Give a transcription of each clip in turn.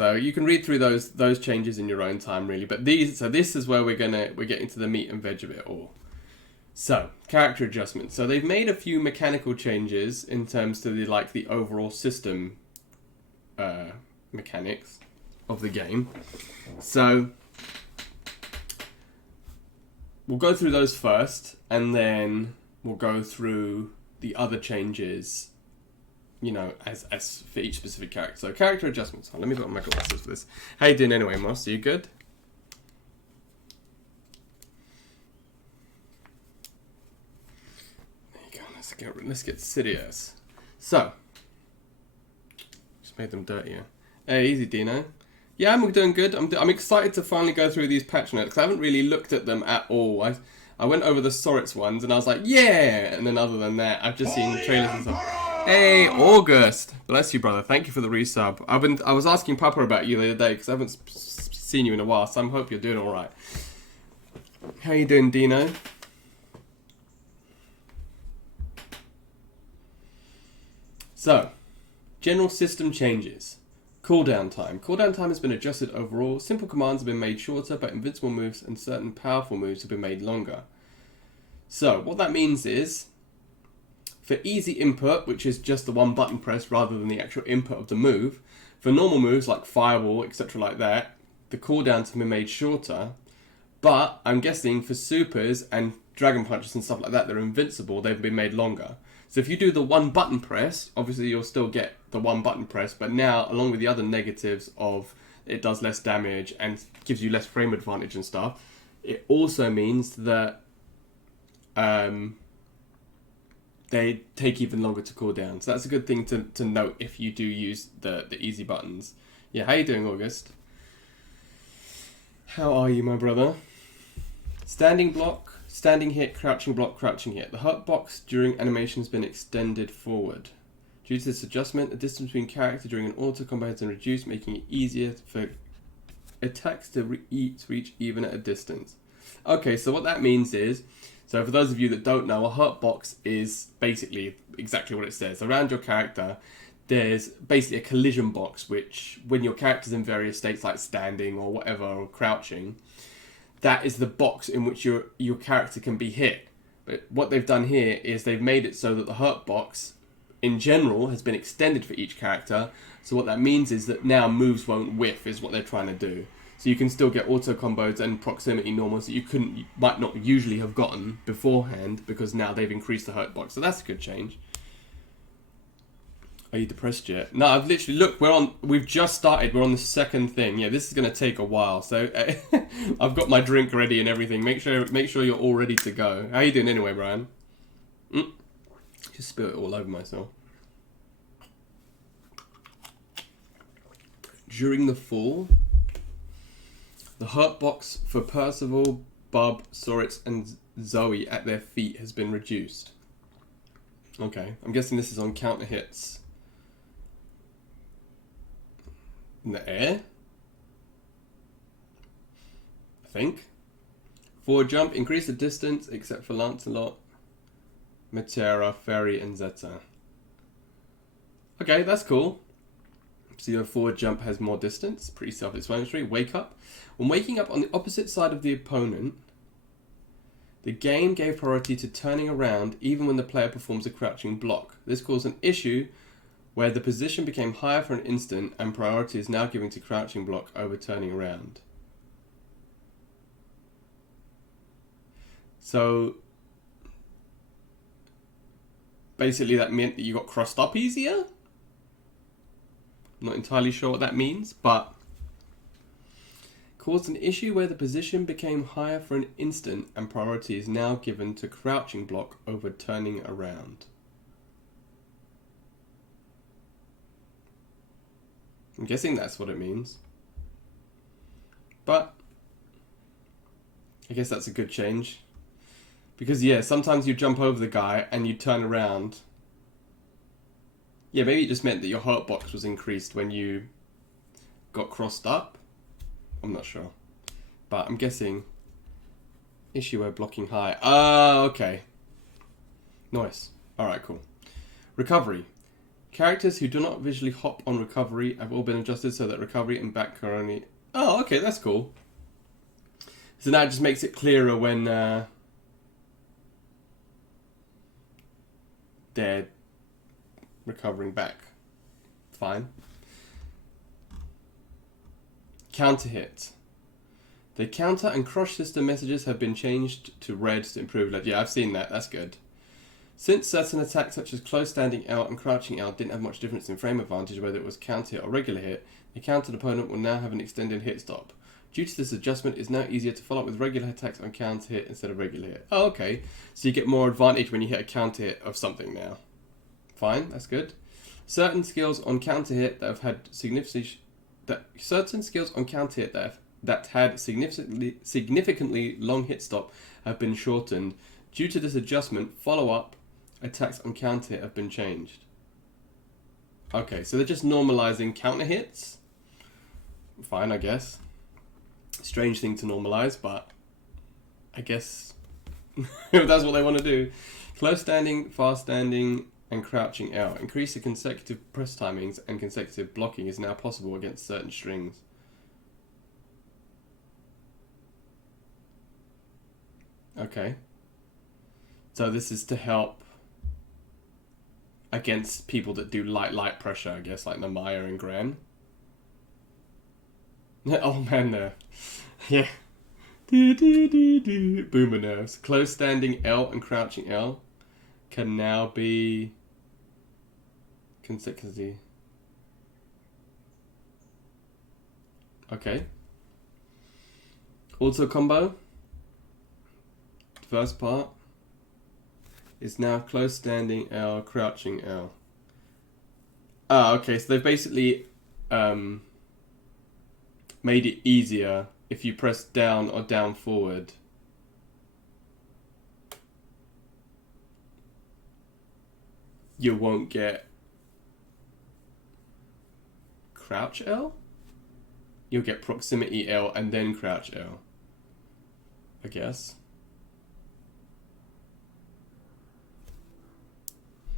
So you can read through those changes in your own time, really. But this is where we're getting to the meat and veg of it all. So character adjustments. So they've made a few mechanical changes in terms to the overall system mechanics of the game. So we'll go through those first, and then we'll go through the other changes, you know, as for each specific character. So character adjustments. Let me put on my glasses for this. How you doing anyway, Moss? Are you good? There you go. Let's get serious. So, just made them dirtier. Hey, easy, Dino. Yeah, I'm doing good. I'm excited to finally go through these patch notes, because I haven't really looked at them at all. I went over the Soritz ones, and I was like, yeah! And then other than that, I've just seen trailers and stuff. Hey, August! Bless you, brother. Thank you for the resub. I was asking Papa about you the other day, because I haven't seen you in a while, so I hope you're doing alright. How you doing, Dino? So, general system changes. Cooldown time. Cooldown time has been adjusted overall. Simple commands have been made shorter, but invincible moves and certain powerful moves have been made longer. So, what that means is, for easy input, which is just the one button press rather than the actual input of the move, for normal moves like Fireball, etc. like that, the cooldowns have been made shorter, but I'm guessing for supers and Dragon Punches and stuff like that, they're invincible, they've been made longer. So if you do the one button press, obviously you'll still get the one button press, but now, along with the other negatives of it does less damage and gives you less frame advantage and stuff, it also means that they take even longer to cool down. So that's a good thing to note if you do use the easy buttons. Yeah, how you doing, August? How are you, my brother? Standing block, standing hit, crouching block, crouching hit. The hurt box during animation has been extended forward. Due to this adjustment, the distance between characters during an auto combo has been reduced, making it easier for attacks to reach even at a distance. Okay, so what that means is, so for those of you that don't know, a hurt box is basically exactly what it says. Around your character, there's basically a collision box, which when your character's in various states like standing or whatever, or crouching, that is the box in which your character can be hit. But what they've done here is they've made it so that the hurt box in general has been extended for each character. So what that means is that now moves won't whiff is what they're trying to do. So you can still get auto combos and proximity normals that you might not usually have gotten beforehand, because now they've increased the hurt box. So that's a good change. Are you depressed yet? No, I've literally, look, we've just started. We're on the second thing. Yeah, this is going to take a while. So I've got my drink ready and everything. Make sure you're all ready to go. How you doing anyway, Brian? Just spilled it all over myself. During the fall, the hurt box for Percival, Bub, Soritz, and Zoe at their feet has been reduced. Okay, I'm guessing this is on counter hits. In the air? I think. Forward jump, increase the distance except for Lancelot, Metera, Fairy, and Zeta. Okay, that's cool. So your forward jump has more distance. Pretty self-explanatory. Wake up. When waking up on the opposite side of the opponent, the game gave priority to turning around even when the player performs a crouching block. This caused an issue where the position became higher for an instant and priority is now given to crouching block over turning around. So basically that meant that you got crossed up easier? I'm not entirely sure what that means, but caused an issue where the position became higher for an instant and priority is now given to crouching block over turning around. I'm guessing that's what it means. But I guess that's a good change. Because yeah, sometimes you jump over the guy and you turn around. Yeah, maybe it just meant that your hurt box was increased when you got crossed up. I'm not sure. But I'm guessing issue where blocking high. Ah, okay. Nice. Alright, cool. Recovery. Characters who do not visually hop on recovery have all been adjusted so that recovery and back are only... Oh, okay, that's cool. So now it just makes it clearer when they're recovering back. Fine. Counter hit. The counter and crush system messages have been changed to red to improve lead. Yeah, I've seen that. That's good. Since certain attacks such as close standing L and crouching L didn't have much difference in frame advantage whether it was counter hit or regular hit, the countered opponent will now have an extended hit stop. Due to this adjustment, it's now easier to follow up with regular attacks on counter hit instead of regular hit. Oh, okay. So you get more advantage when you hit a counter hit of something now. Fine, that's good. Certain skills on counter hit that have had significantly significantly long hit stop have been shortened. Due to this adjustment, follow-up attacks on counter hit have been changed. Okay, so they're just normalizing counter hits. Fine, I guess. Strange thing to normalize, but I guess that's what they want to do. Close standing, fast standing, and crouching L. Increase the consecutive press timings and consecutive blocking is now possible against certain strings. Okay. So this is to help against people that do light pressure, I guess, like Namaya and Gran. Oh man, no. Yeah. Boomer nerves. Close standing L and crouching L can now be consecutively. Okay. Auto combo. First part is now close standing L, crouching L. Ah, okay, so they've basically made it easier if you press down or down forward. You won't get crouch L? You'll get proximity L and then crouch L, I guess.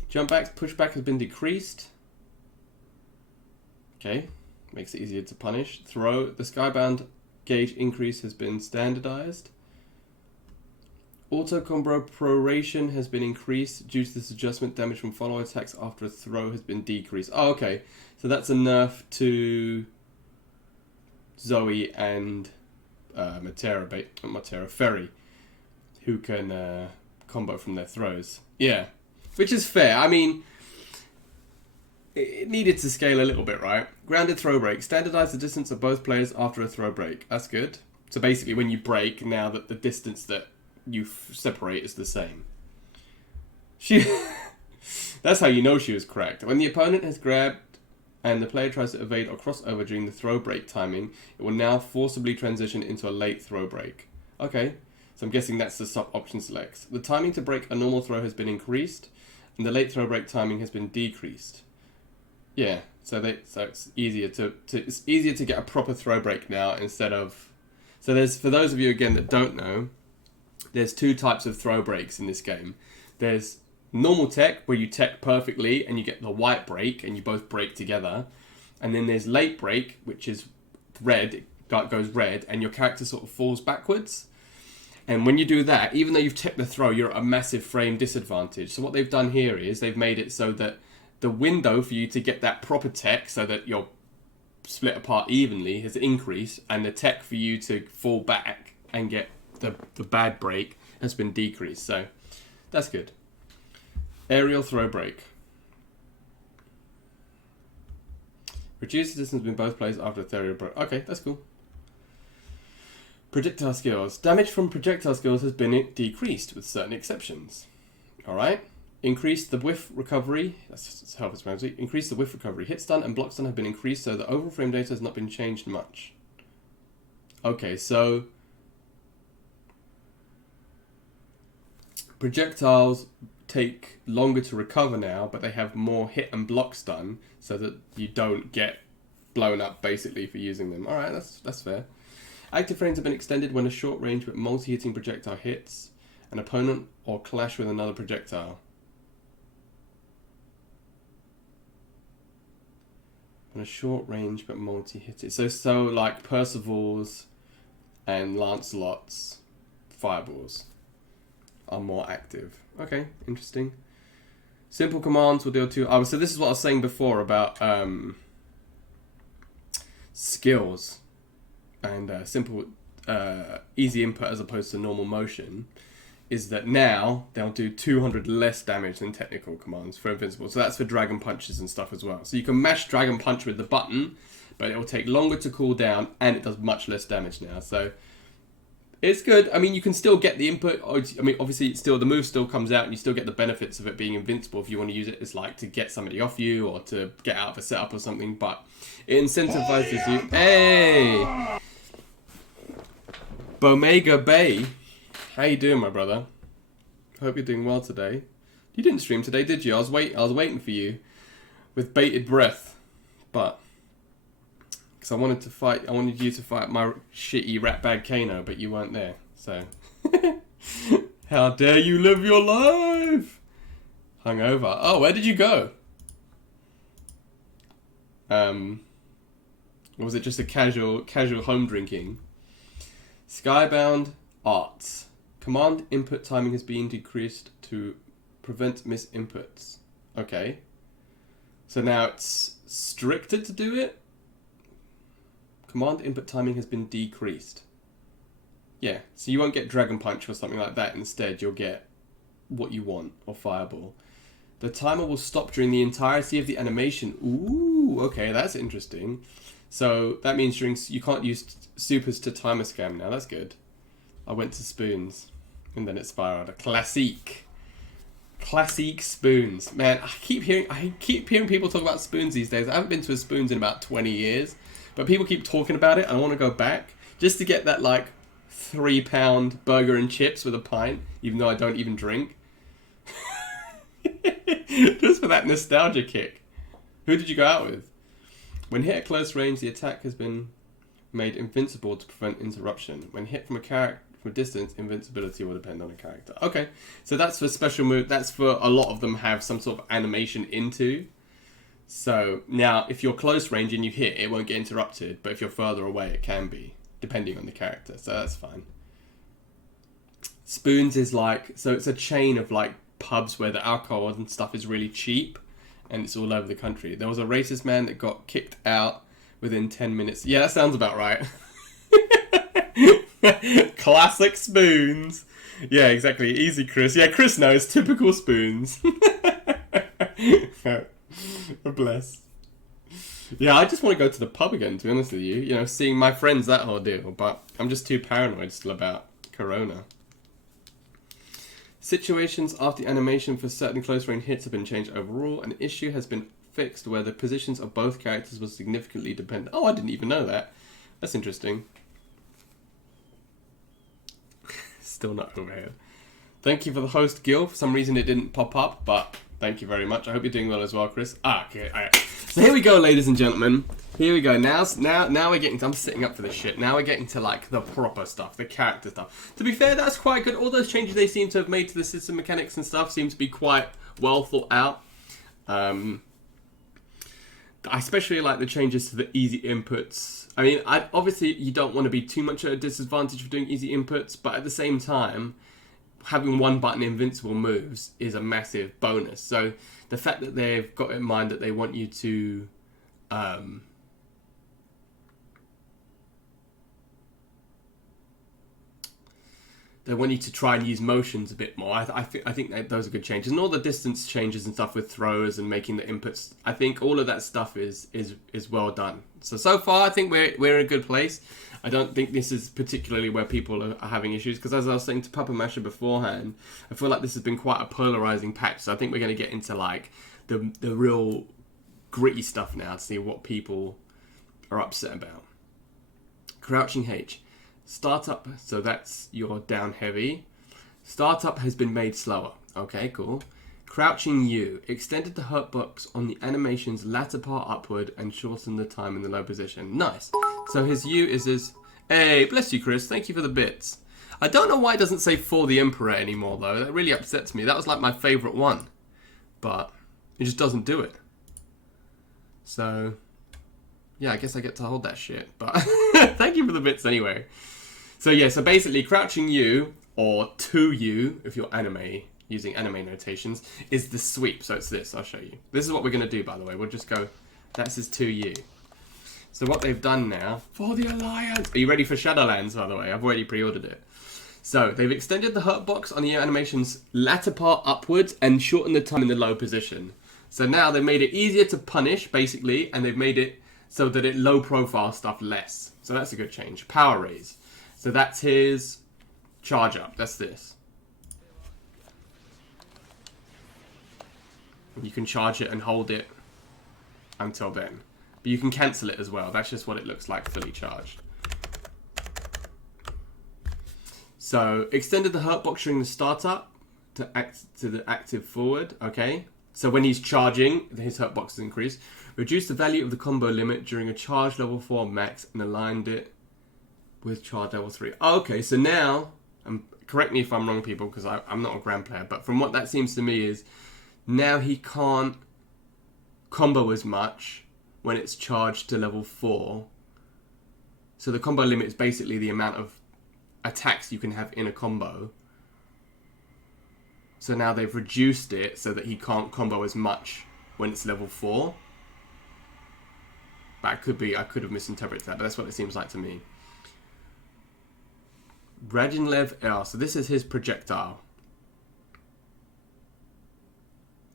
Jump back, pushback has been decreased. Okay, makes it easier to punish. Throw, the skybound gauge increase has been standardized. Auto combo proration has been increased due to this adjustment. Damage from follow attacks after a throw has been decreased. Oh, okay, so that's a nerf to Zoe and Metera, Ferry, who can combo from their throws. Yeah. Which is fair. I mean, it needed to scale a little bit, right? Grounded throw break. Standardize the distance of both players after a throw break. That's good. So basically, when you break, now that the distance that you separate is the same. That's how you know she was correct. When the opponent has grabbed and the player tries to evade or cross over during the throw break timing, it will now forcibly transition into a late throw break. Okay. So I'm guessing that's the sub option selects. The timing to break a normal throw has been increased, and the late throw break timing has been decreased. Yeah, so it's easier to get a proper throw break now instead of. So there's, for those of you again that don't know, there's two types of throw breaks in this game. There's normal tech where you tech perfectly and you get the white break and you both break together, and then there's late break, which is red. It goes red and your character sort of falls backwards. And when you do that, even though you've teched the throw, you're at a massive frame disadvantage. So what they've done here is they've made it so that the window for you to get that proper tech so that you're split apart evenly has increased, and the tech for you to fall back and get the bad break has been decreased. So that's good. Aerial throw break. Reduce the distance between both players after a aerial break. Okay, that's cool. Projectile skills. Damage from projectile skills has been decreased with certain exceptions. Alright. Increase the whiff recovery. That's self-explanatory. Increase the whiff recovery. Hit stun and block stun have been increased, so the overall frame data has not been changed much. Okay, so projectiles take longer to recover now, but they have more hit and block stun, so that you don't get blown up basically for using them. Alright, that's fair. Active frames have been extended when a short range with multi-hitting projectile hits an opponent or clash with another projectile. On a short range but multi-hit it. So like Percival's and Lancelot's fireballs are more active. Okay, interesting. Simple commands will deal 2. Oh, so this is what I was saying before about skills and simple, easy input as opposed to normal motion. Is that now they'll do 200 less damage than technical commands for invincible. So that's for dragon punches and stuff as well. So you can mash dragon punch with the button, but it will take longer to cool down and it does much less damage now. So it's good. I mean, you can still get the input. I mean, obviously, the move still comes out and you still get the benefits of it being invincible if you want to use it as like to get somebody off you or to get out of a setup or something. But it incentivizes you. Hey! Bomega Bay. How you doing, my brother? Hope you're doing well today. You didn't stream today, did you? I was waiting for you with bated breath, but because I wanted you to fight my shitty ratbag Kano, but you weren't there. So how dare you live your life? Hungover. Oh, where did you go? Or was it just a casual home drinking? Skybound Arts. Command input timing has been decreased to prevent misinputs. Okay. So now it's stricter to do it? Command input timing has been decreased. Yeah, so you won't get Dragon Punch or something like that. Instead, you'll get what you want, or Fireball. The timer will stop during the entirety of the animation. Ooh, okay, that's interesting. So that means you can't use supers to timer scam now. That's good. I went to spoons. And then it spiraled. A classic spoons. Man, I keep hearing people talk about spoons these days. I haven't been to a spoons in about 20 years. But people keep talking about it. I want to go back. Just to get that like £3 burger and chips with a pint. Even though I don't even drink. Just for that nostalgia kick. Who did you go out with? When hit at close range, the attack has been made invincible to prevent interruption. When hit from a distance, invincibility will depend on a character. Okay, so that's for special move. That's for a lot of them have some sort of animation into. So now, if you're close range and you hit, it won't get interrupted. But if you're further away, it can be, depending on the character. So that's fine. Spoons is like, so it's a chain of like pubs where the alcohol and stuff is really cheap, and it's all over the country. There was a racist man that got kicked out within 10 minutes. Yeah, that sounds about right. Classic spoons. Yeah, exactly. Easy, Chris. Yeah, Chris knows. Typical spoons. Bless. Yeah, I just want to go to the pub again, to be honest with you. You know, seeing my friends, that whole deal. But I'm just too paranoid still about Corona. Situations after the animation for certain close range hits have been changed overall. An issue has been fixed where the positions of both characters was significantly dependent. Oh, I didn't even know that. That's interesting. Still not over here. Thank you for the host, Gil. For some reason it didn't pop up, but thank you very much. I hope you're doing well as well, Chris. Okay. All right. So here we go, ladies and gentlemen. Here we go. Now we're getting to, I'm sitting up for this shit. Now we're getting to like the proper stuff, the character stuff. To be fair, that's quite good. All those changes they seem to have made to the system mechanics and stuff seem to be quite well thought out. I especially like the changes to the easy inputs. I mean, obviously you don't want to be too much at a disadvantage for doing easy inputs, but at the same time, having one button invincible moves is a massive bonus. So the fact that they've got in mind that they want you to they want you to try and use motions a bit more. I think that those are good changes, and all the distance changes and stuff with throws and making the inputs. I think all of that stuff is well done. So far, I think we're in a good place. I don't think this is particularly where people are having issues, because as I was saying to Papa Masher beforehand, I feel like this has been quite a polarizing patch. So I think we're going to get into like the real gritty stuff now to see what people are upset about. Crouching H. Startup, so that's your down heavy. Startup has been made slower. Okay, cool. Crouching U. Extended the hurt box on the animation's latter part upward and shortened the time in the low position. Nice. So his U is his... Hey, bless you, Chris. Thank you for the bits. I don't know why it doesn't say For the Emperor anymore, though. That really upsets me. That was like my favourite one. But it just doesn't do it. So... Yeah, I guess I get to hold that shit. But thank you for the bits anyway. So yeah, so basically crouching U, or 2U, if you're anime, using anime notations, is the sweep. So it's this, I'll show you. This is what we're going to do, by the way. We'll just go, that's his 2U. So what they've done now, for the Alliance. Are you ready for Shadowlands, by the way? I've already pre-ordered it. So they've extended the hurt box on the animation's latter part upwards and shortened the time in the low position. So now they've made it easier to punish, basically, and they've made it so that it low profile stuff less. So that's a good change. Power raise. So that's his charge up. That's this. You can charge it and hold it until then. But you can cancel it as well. That's just what it looks like fully charged. So extended the hurt box during the startup to the active forward. Okay. So when he's charging, his hurt box is increased. Reduced the value of the combo limit during a charge level 4 max and aligned it with charge level 3. Oh, okay, so now, correct me if I'm wrong, people, because I'm not a Gran player, but from what that seems to me is, now he can't combo as much when it's charged to level 4. So the combo limit is basically the amount of attacks you can have in a combo. So now they've reduced it so that he can't combo as much when it's level 4. But I could have misinterpreted that, but that's what it seems like to me. Radinlev L. So this is his projectile.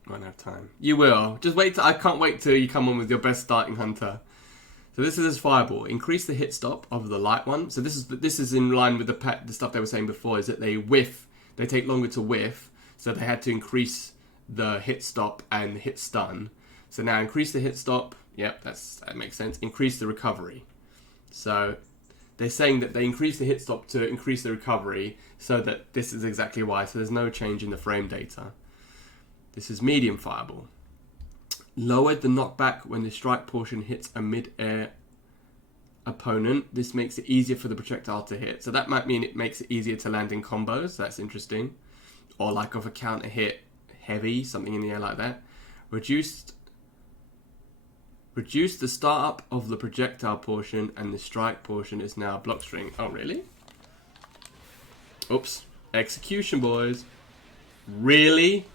Won't have time. You will. Just wait. I can't wait till you come on with your best starting hunter. So this is his fireball. Increase the hit stop of the light one. So this is in line with the stuff they were saying before. Is that they whiff? They take longer to whiff. So they had to increase the hit stop and hit stun. So now increase the hit stop. Yep, that makes sense. Increase the recovery. So they're saying that they increase the hit stop to increase the recovery, so that this is exactly why. So there's no change in the frame data. This is medium fireball. Lowered the knockback when the strike portion hits a mid-air opponent. This makes it easier for the projectile to hit. So that might mean it makes it easier to land in combos. That's interesting. Or like of a counter hit heavy, something in the air like that. Reduce the startup of the projectile portion, and the strike portion is now a block string. Oh, really? Oops. Execution, boys. Really?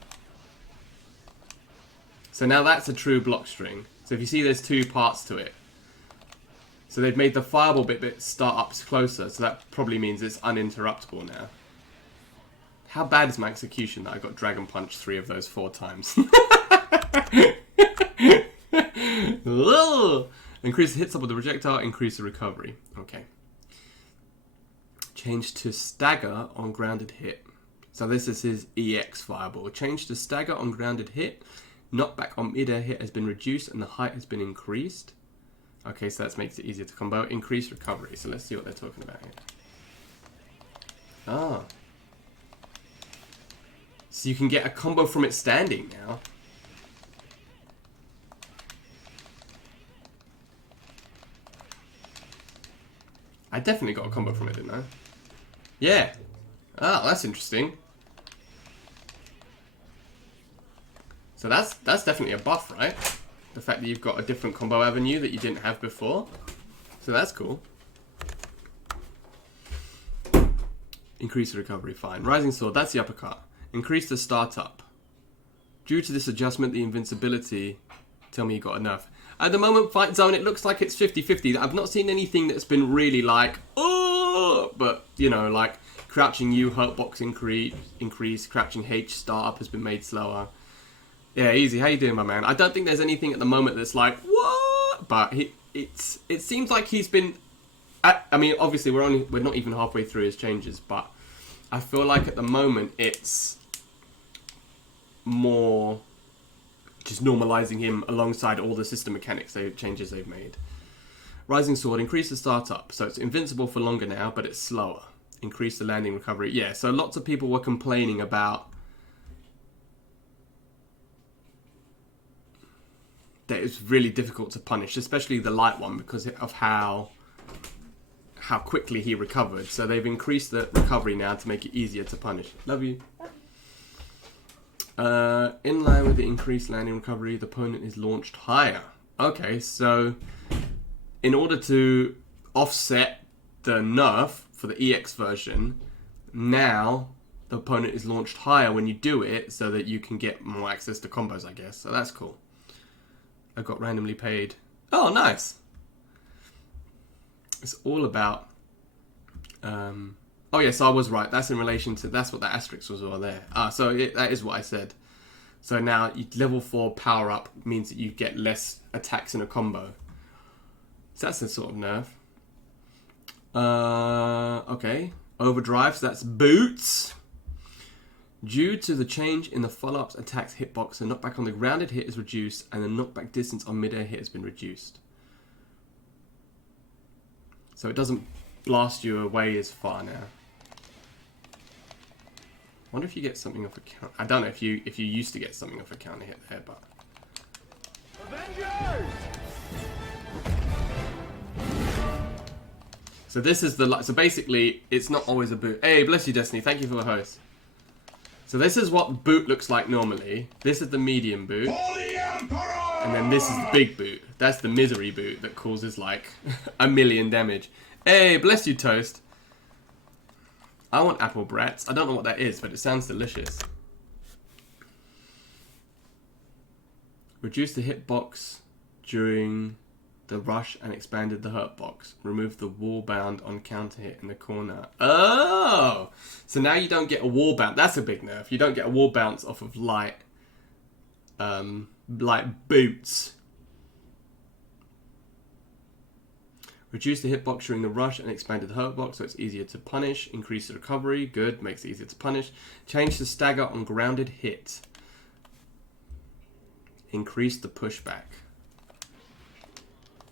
So now that's a true block string. So if you see, there's two parts to it. So they've made the fireball bit startups closer, so that probably means it's uninterruptible now. How bad is my execution that I got Dragon Punch 3 of those 4 times? Increase the hit stop of the projectile, increase the recovery. Okay. Change to stagger on grounded hit. So this is his EX fireball. Change to stagger on grounded hit. Knockback on mid-air hit has been reduced and the height has been increased. Okay, so that makes it easier to combo. Increase recovery. So let's see what they're talking about here. Ah. So you can get a combo from it standing now. I definitely got a combo from it, didn't I? Yeah. Ah, that's interesting. So that's definitely a buff, right? The fact that you've got a different combo avenue that you didn't have before. So that's cool. Increase the recovery, fine. Rising Sword, that's the uppercut. Increase the startup. Due to this adjustment, the invincibility... Tell me you got enough. At the moment, Fight Zone, it looks like it's 50-50. I've not seen anything that's been really like, oh, but, you know, like, crouching U, hurt box increase, crouching H, startup has been made slower. Yeah, easy. How you doing, my man? I don't think there's anything at the moment that's like, what? But it seems like he's been... I mean, obviously, we're not even halfway through his changes, but I feel like at the moment it's more just normalizing him alongside all the system mechanics changes they've made. Rising Sword, increase the startup. So it's invincible for longer now, but it's slower. Increase the landing recovery. Yeah, so lots of people were complaining about that it's really difficult to punish, especially the light one, because of how quickly he recovered. So they've increased the recovery now to make it easier to punish. Love you. In line with the increased landing recovery, the opponent is launched higher. Okay, so in order to offset the nerf for the EX version, now the opponent is launched higher when you do it so that you can get more access to combos, I guess. So that's cool. I got randomly paid. Oh, nice. It's all about... oh, yes, I was right. That's in relation to... That's what that asterisk was all there. So that is what I said. So now, level 4 power-up means that you get less attacks in a combo. So that's a sort of nerf. Okay. Overdrive, so that's boots. Due to the change in the follow-up's attack's hitbox, the knockback on the grounded hit is reduced, and the knockback distance on mid-air hit has been reduced. So it doesn't blast you away as far now. I wonder if you get something off a counter. I don't know if you used to get something off a counter hit there, but... Avengers! So this is the... So basically, it's not always a boot. Hey, bless you, Destiny. Thank you for the host. So this is what boot looks like normally. This is the medium boot. And then this is the big boot. That's the misery boot that causes like 1,000,000 damage. Hey, bless you, Toast. I want apple brats. I don't know what that is, but it sounds delicious. Reduce the hitbox during the rush and expanded the hurt box. Remove the wall bound on counter hit in the corner. Oh! So now you don't get a wall bounce. That's a big nerf. You don't get a wall bounce off of light boots. Reduce the hitbox during the rush and expanded the hurt box so it's easier to punish. Increase the recovery. Good. Makes it easier to punish. Change the stagger on grounded hit. Increase the pushback.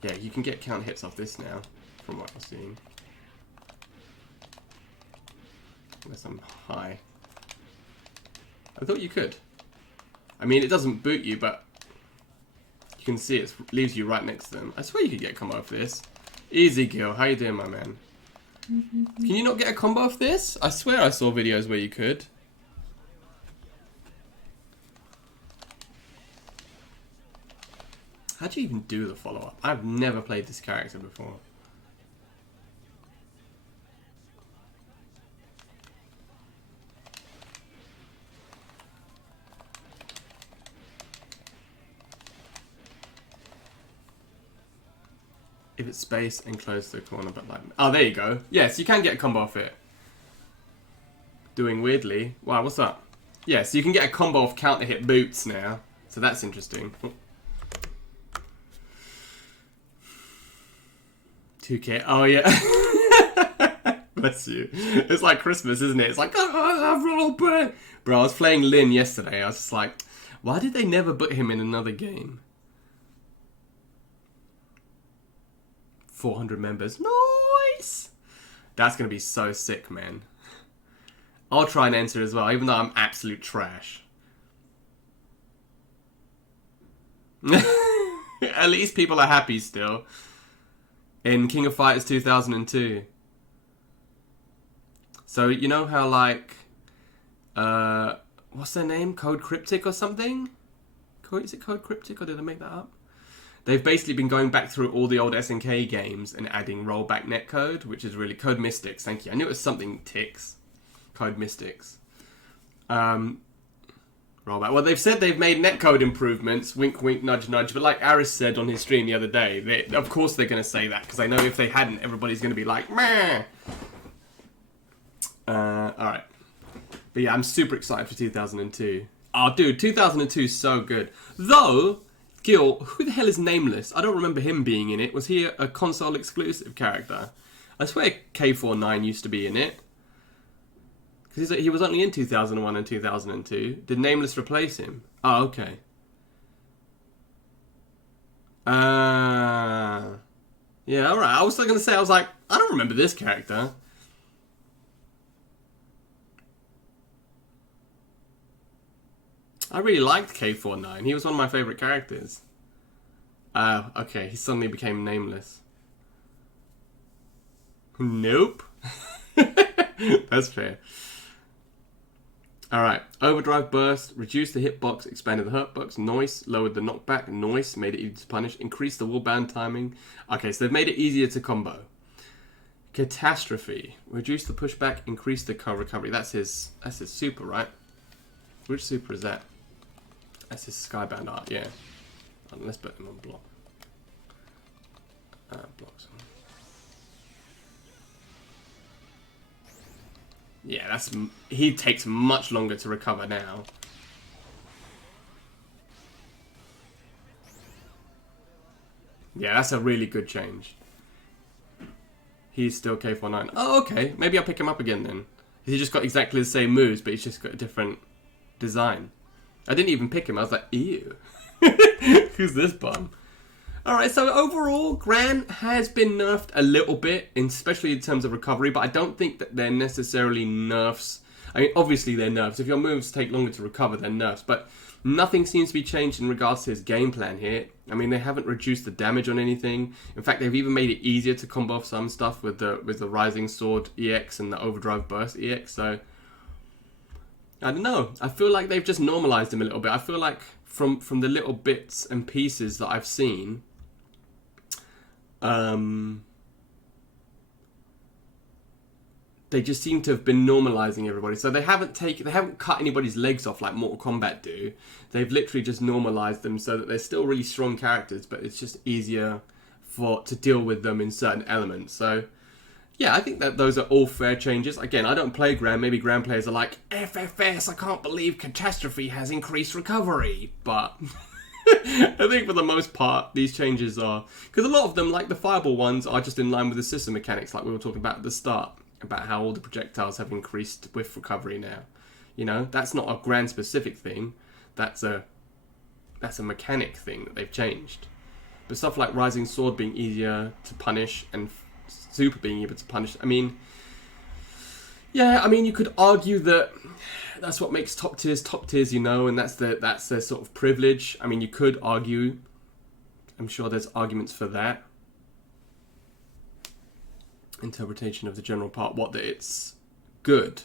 Yeah, you can get count hits off this now, from what I'm seeing. Unless I'm high. I thought you could. I mean, it doesn't boot you, but you can see it leaves you right next to them. I swear you could get a combo off this. Easy, Gil. How you doing, my man? Can you not get a combo off this? I swear I saw videos where you could. How do you even do the follow-up? I've never played this character before. If it's space and close to the corner, but like... Oh, there you go. Yes, you can get a combo off it. Doing weirdly. Wow, what's up? Yeah, so you can get a combo off counter hit boots now. So that's interesting. Oh. 2K. Oh, yeah. Bless you. It's like Christmas, isn't it? It's like, oh, bro, I was playing Lin yesterday. I was just like, why did they never put him in another game? 400 members. Nice! That's going to be so sick, man. I'll try and enter as well, even though I'm absolute trash. At least people are happy still. In King of Fighters 2002. So, you know how, like... what's their name? Code Cryptic or something? Is it Code Cryptic, or did I make that up? They've basically been going back through all the old SNK games and adding rollback netcode, which is really... Code Mystics, thank you. I knew it was something ticks. Code Mystics. Rollback. Well, they've said they've made netcode improvements. Wink, wink, nudge, nudge. But like Aris said on his stream the other day, of course they're going to say that, because I know if they hadn't, everybody's going to be like, meh. Alright. But yeah, I'm super excited for 2002. Oh, dude, 2002 is so good. Though... Gil, who the hell is Nameless? I don't remember him being in it. Was he a console exclusive character? I swear K49 used to be in it. Because he was only in 2001 and 2002. Did Nameless replace him? Oh, okay. Yeah, alright. I was still going to say, I was like, I don't remember this character. I really liked K49. He was one of my favourite characters. Okay. He suddenly became Nameless. Nope. That's fair. Alright, overdrive burst, reduced the hitbox, expanded the hurtbox, noise, lowered the knockback, noise, made it easier to punish, increased the wallbound timing. Okay, so they've made it easier to combo. Catastrophe, reduced the pushback, increased the recovery. That's his super, right? Which super is that? That's his skybound art, yeah. Let's put him on block. Blocks. Yeah, he takes much longer to recover now. Yeah, that's a really good change. He's still K49. Oh, okay. Maybe I'll pick him up again then. He's just got exactly the same moves, but he's just got a different design. I didn't even pick him. I was like, ew. Who's this bum? Alright, so overall, Gran has been nerfed a little bit, especially in terms of recovery, but I don't think that they're necessarily nerfs. I mean, obviously they're nerfs. If your moves take longer to recover, they're nerfs, but nothing seems to be changed in regards to his game plan here. I mean, they haven't reduced the damage on anything. In fact, they've even made it easier to combo off some stuff with the Rising Sword EX and the Overdrive Burst EX, so I don't know. I feel like they've just normalized him a little bit. I feel like from the little bits and pieces that I've seen, they just seem to have been normalizing everybody. So they haven't cut anybody's legs off like Mortal Kombat do. They've literally just normalized them so that they're still really strong characters, but it's just easier to deal with them in certain elements. So yeah, I think that those are all fair changes. Again, I don't play Gran. Maybe Gran players are like, FFS, I can't believe Catastrophe has increased recovery. But I think for the most part, these changes are... Because a lot of them, like the Fireball ones, are just in line with the system mechanics like we were talking about at the start. About how all the projectiles have increased with recovery now. You know, that's not a Gran specific thing. That's a mechanic thing that they've changed. But stuff like Rising Sword being easier to punish and Super being able to punish... I mean... Yeah, I mean, you could argue that that's what makes top tiers, you know, and that's their sort of privilege. I mean, you could argue... I'm sure there's arguments for that. Interpretation of the general part, that it's good.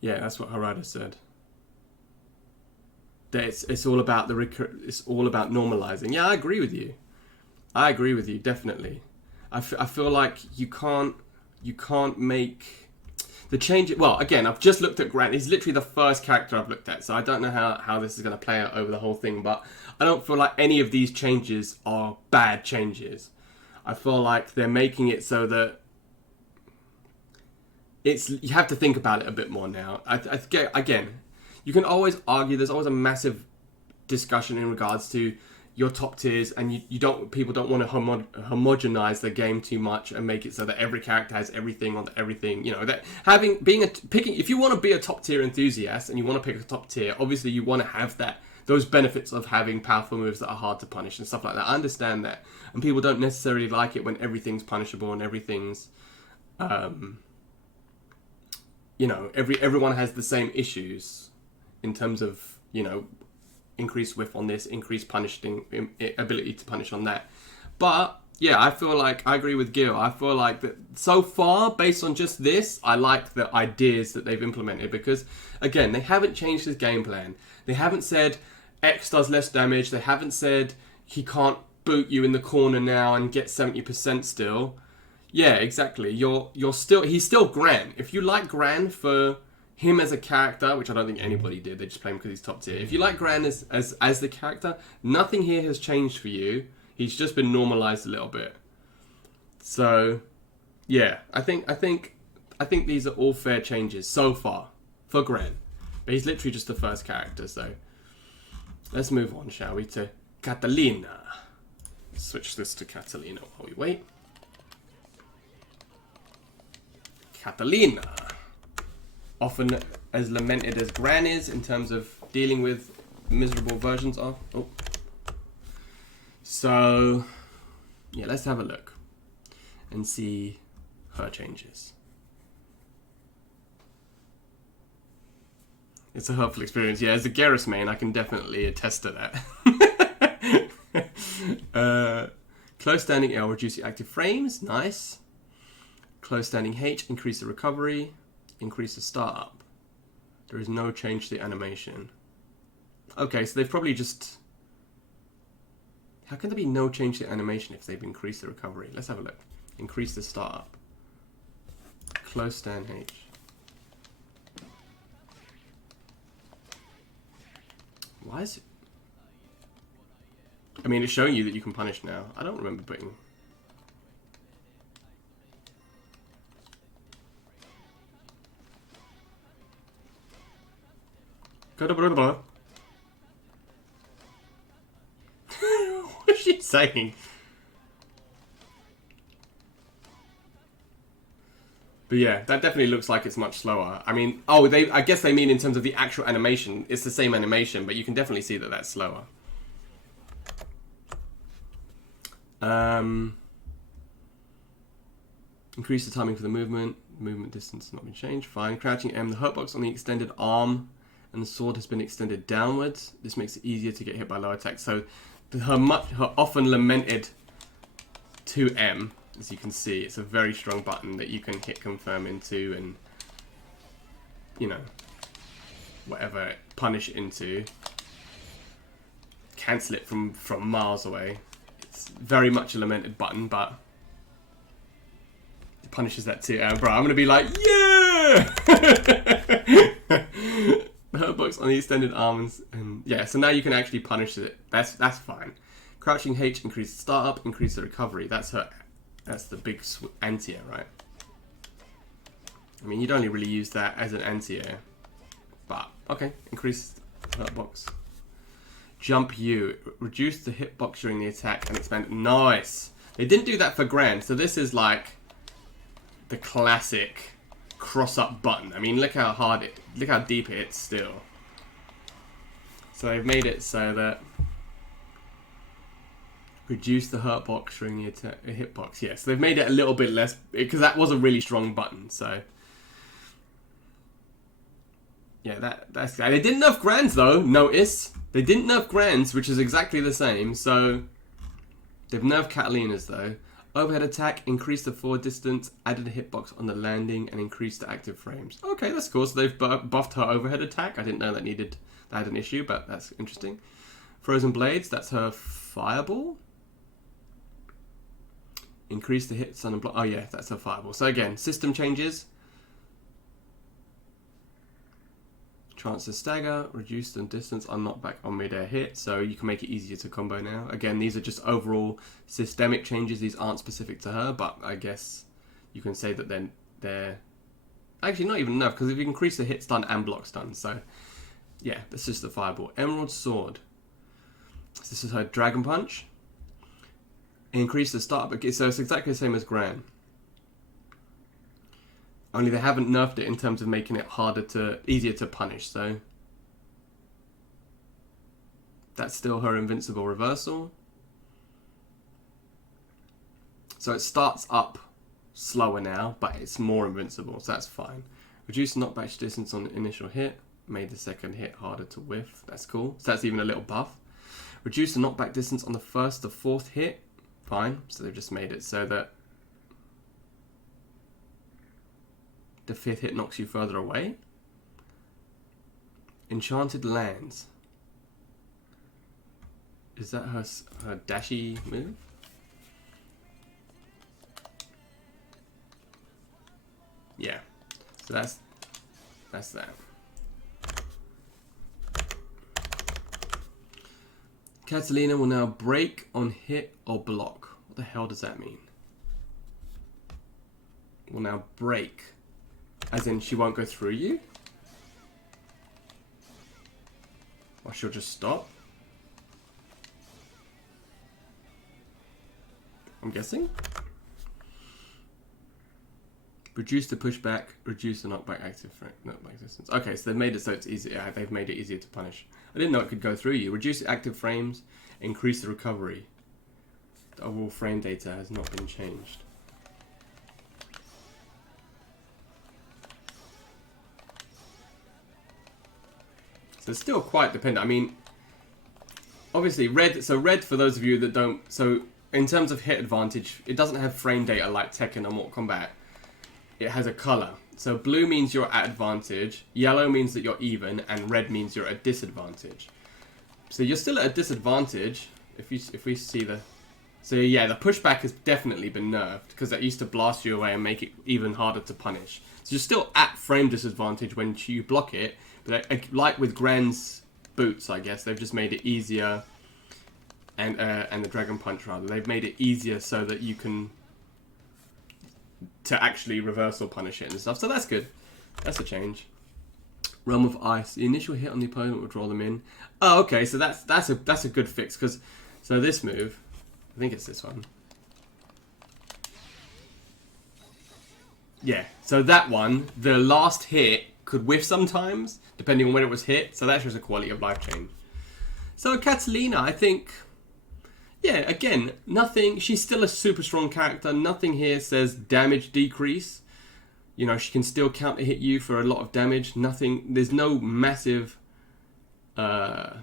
Yeah, that's what Harada said. That it's all about it's all about normalizing. Yeah, I agree with you. Definitely. I feel like you can't make the change. Well, again, I've just looked at Grant. He's literally the first character I've looked at, so I don't know how this is going to play out over the whole thing, but I don't feel like any of these changes are bad changes. I feel like they're making it so that you have to think about it a bit more now. Again, you can always argue, there's always a massive discussion in regards to your top tiers, and people don't want to homogenize the game too much and make it so that every character has everything on everything. You know, that if you want to be a top tier enthusiast and you want to pick a top tier, obviously you want to have those benefits of having powerful moves that are hard to punish and stuff like that. I understand that, and people don't necessarily like it when everything's punishable and everything's, you know, everyone has the same issues in terms of, you know, increased whiff on this, increased punishing ability to punish on that. But yeah, I feel like I agree with Gil. I feel like that so far, based on just this, I like the ideas that they've implemented, because again, they haven't changed his game plan. They haven't said X does less damage. They haven't said he can't boot you in the corner now and get 70% still. Yeah, exactly. He's still Gran. If you like Gran for him as a character, which I don't think anybody did, they just play him because he's top tier. If you like Gran as the character, nothing here has changed for you. He's just been normalized a little bit. So, yeah, I think these are all fair changes so far for Gran. But he's literally just the first character, so let's move on, shall we, to Katalina. Switch this to Katalina while we wait. Katalina. Often as lamented as Gran is in terms of dealing with miserable versions of. Oh. So, yeah, let's have a look and see her changes. It's a hurtful experience. Yeah, as a Garrus main, I can definitely attest to that. Close standing L reduce your active frames. Nice. Close standing H, increase the recovery, increase the startup. There is no change to the animation. Okay, so they've probably just... How can there be no change to the animation if they've increased the recovery? Let's have a look. Increase the startup. Close stand H. Why is it... I mean, it's showing you that you can punish now. I don't remember putting... What is she saying? But yeah, that definitely looks like it's much slower. I mean, I guess they mean in terms of the actual animation. It's the same animation, but you can definitely see that that's slower. Increase the timing for the movement. Movement distance has not been changed. Fine. Crouching M. The hurtbox on the extended arm and the sword has been extended downwards. This makes it easier to get hit by low attacks. So her often lamented 2M, as you can see, it's a very strong button that you can hit confirm into and, you know, whatever, punish into. Cancel it from miles away. It's very much a lamented button, but it punishes that 2M. Bro, I'm going to be like, yeah! Hurtbox on the extended arms, and yeah, so now you can actually punish it. That's fine. Crouching H, increase the startup, increase the recovery. That's the big anti-air, right? I mean, you'd only really use that as an anti-air, but okay. Increase hurtbox. Jump U, reduce the hitbox during the attack and expand. Nice. They didn't do that for Gran, so this is like the classic cross-up button. I mean, look how deep it hits still. So they've made it so that reduce the hurtbox during the hitbox. Yes, they've made it a little bit less because that was a really strong button. So yeah, that's they didn't nerf Grans though. Notice they didn't nerf Grans, which is exactly the same. So they've nerfed Katalinas though. Overhead attack, increase the forward distance, added a hitbox on the landing, and increased the active frames. Okay, that's cool. So they've buffed her overhead attack. I didn't know that had an issue, but that's interesting. Frozen Blades, that's her fireball. Increase the hit, stun, and block. Oh yeah, that's her fireball. So again, system changes. Chance to stagger, reduce the distance on knockback on mid-air hit, so you can make it easier to combo now. Again, these are just overall systemic changes. These aren't specific to her, but I guess you can say that then they're actually not even enough, because if you increase the hit stun and block stun, so yeah, that's just the fireball. Emerald Sword. This is her Dragon Punch. Increase the start, so it's exactly the same as Gran. Only they haven't nerfed it in terms of making it easier to punish, so that's still her invincible reversal. So it starts up slower now, but it's more invincible, so that's fine. Reduce knockback distance on the initial hit, made the second hit harder to whiff, that's cool. So that's even a little buff. Reduce the knockback distance on the first to fourth hit, fine. So they've just made it so that the fifth hit knocks you further away. Enchanted Lands. Is that her dashy move? Yeah. So that's that. Katalina will now break on hit or block. What the hell does that mean? Will now break. As in, she won't go through you? Or she'll just stop? I'm guessing? Reduce the pushback, reduce the knockback active knockback distance. Okay, so they've made it so it's easier. Yeah, they've made it easier to punish. I didn't know it could go through you. Reduce the active frames, increase the recovery. The overall frame data has not been changed. So it's still quite dependent. I mean, obviously red, so red for those of you that don't, so in terms of hit advantage, it doesn't have frame data like Tekken and Mortal Kombat. it has a colour. So blue means you're at advantage, yellow means that you're even, and red means you're at disadvantage. So you're still at a disadvantage if we see the... So yeah, the pushback has definitely been nerfed because that used to blast you away and make it even harder to punish. So you're still at frame disadvantage when you block it, but like with Gran's boots, I guess, they've just made it easier, and the Dragon Punch rather, they've made it easier so that you can... to actually reversal punish it and stuff, so that's good. That's a change. Realm of Ice. The initial hit on the opponent will draw them in. Oh, okay, so that's a good fix, because so this move, I think it's this one. Yeah, so that one, the last hit could whiff sometimes, depending on when it was hit, so that's just a quality of life change. So Katalina, I think, yeah, again, nothing, she's still a super strong character. Nothing here says damage decrease. You know, she can still counter hit you for a lot of damage. Nothing, there's no massive... Oh,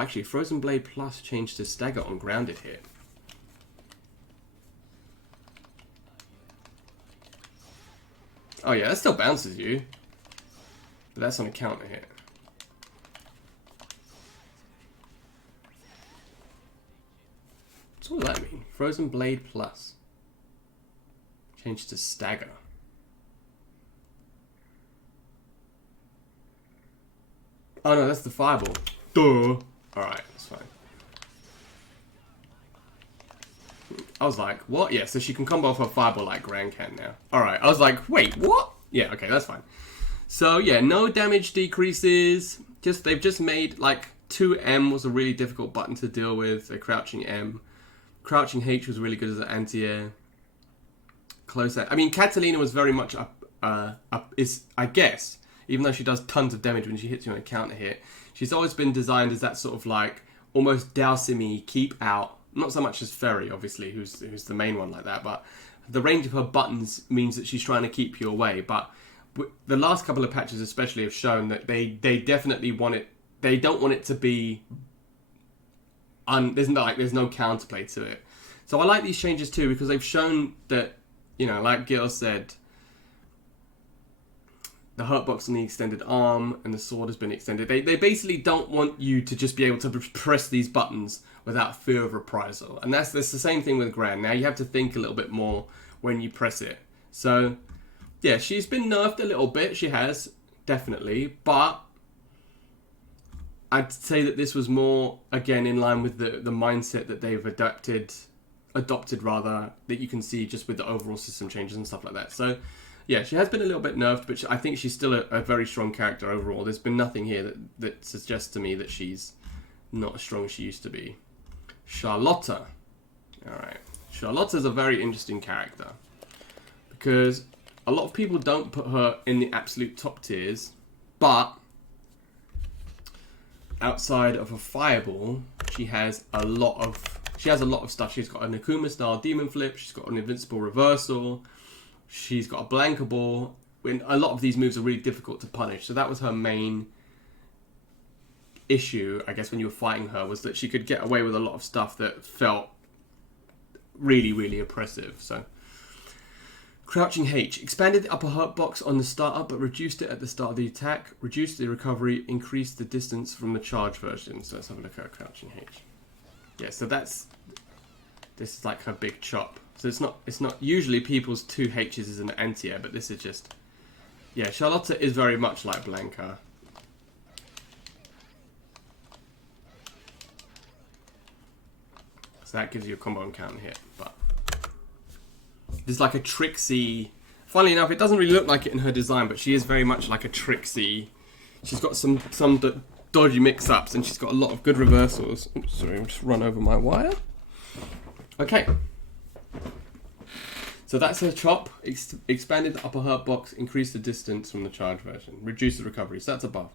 actually, Frozen Blade Plus changed to stagger on grounded hit. Oh yeah, that still bounces you. But that's on a counter hit. So what does that mean? Frozen Blade Plus. Change to stagger. Oh no, that's the fireball. Duh. Alright, that's fine. I was like, what? Yeah, so she can combo off her fireball like Gran can now. Alright, I was like, wait, what? Yeah, okay, that's fine. So yeah, no damage decreases. They've just made, like, 2M was a really difficult button to deal with. A crouching M. Crouching H was really good as an anti-air. Close air. I mean, Katalina was very much I guess, even though she does tons of damage when she hits you on a counter hit, she's always been designed as that sort of like almost Dowsimy keep out. Not so much as Ferry, obviously, who's the main one like that, but the range of her buttons means that she's trying to keep you away. But the last couple of patches especially have shown that they definitely want it. They don't want it to be. There's no counterplay to it. So I like these changes too because they've shown that, you know, like Gil said, the hurtbox on the extended arm and the sword has been extended. They basically don't want you to just be able to press these buttons without fear of reprisal. And that's the same thing with Gran. Now you have to think a little bit more when you press it. So, yeah, she's been nerfed a little bit. She has, definitely. But I'd say that this was more, again, in line with the mindset that they've adopted rather, that you can see just with the overall system changes and stuff like that. So, yeah, she has been a little bit nerfed, but I think she's still a very strong character overall. There's been nothing here that suggests to me that she's not as strong as she used to be. Charlotta. Alright. Charlotta's a very interesting character because a lot of people don't put her in the absolute top tiers, but outside of a fireball, she has a lot of stuff. She's got an Akuma style demon flip, she's got an invincible reversal, she's got a blanker ball. When a lot of these moves are really difficult to punish, so that was her main issue, I guess, when you were fighting her, was that she could get away with a lot of stuff that felt really, really oppressive. So Crouching H. Expanded the upper hurt box on the startup, but reduced it at the start of the attack. Reduced the recovery, increased the distance from the charge version. So let's have a look at Crouching H. Yeah, so this is like her big chop. So it's not usually people's 2 H's is an anti-air, but this is just... Yeah, Charlotta is very much like Blanca. So that gives you a combo and counter hit, but... There's like a tricksy... Funnily enough, it doesn't really look like it in her design, but she is very much like a tricksy... She's got some dodgy mix-ups, and she's got a lot of good reversals. Oops, sorry, I'll just run over my wire. Okay. So that's her chop. Expanded the upper hurt box, increased the distance from the charge version. Reduced the recovery, so that's above.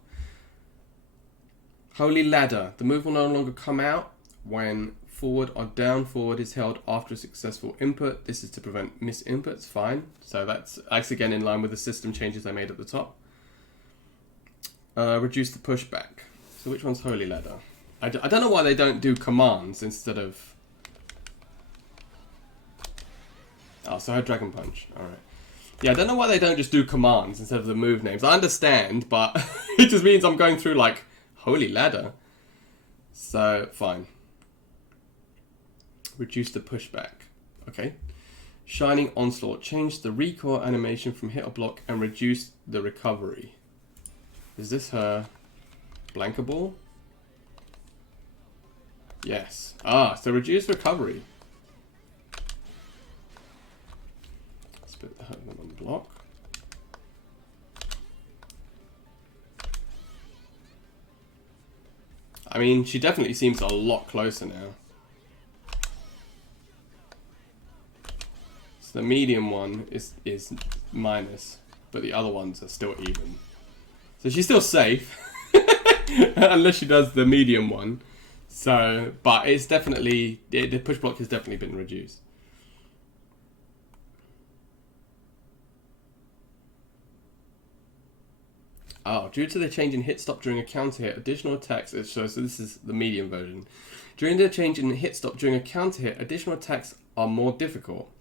Holy Ladder. The move will no longer come out when forward or down forward is held after a successful input. This is to prevent misinputs, fine. So that's again in line with the system changes I made at the top. Reduce the pushback. So which one's Holy Ladder? I don't know why they don't do commands instead of... Oh, so her Dragon Punch. Alright. Yeah, I don't know why they don't just do commands instead of the move names. I understand, but it just means I'm going through, like, holy ladder. So, fine. Reduce the pushback. Okay. Shining Onslaught. Change the recoil animation from hit or block and reduce the recovery. Is this her Blanker Ball? Yes. Ah, so reduce recovery. Let's put her on the block. I mean, she definitely seems a lot closer now. So the medium one is minus, but the other ones are still even. So she's still safe, unless she does the medium one. So, but it's definitely, the push block has definitely been reduced. Oh, due to the change in hit stop during a counter hit, additional attacks, so this is the medium version. During the change in hit stop during a counter hit, additional attacks are more difficult.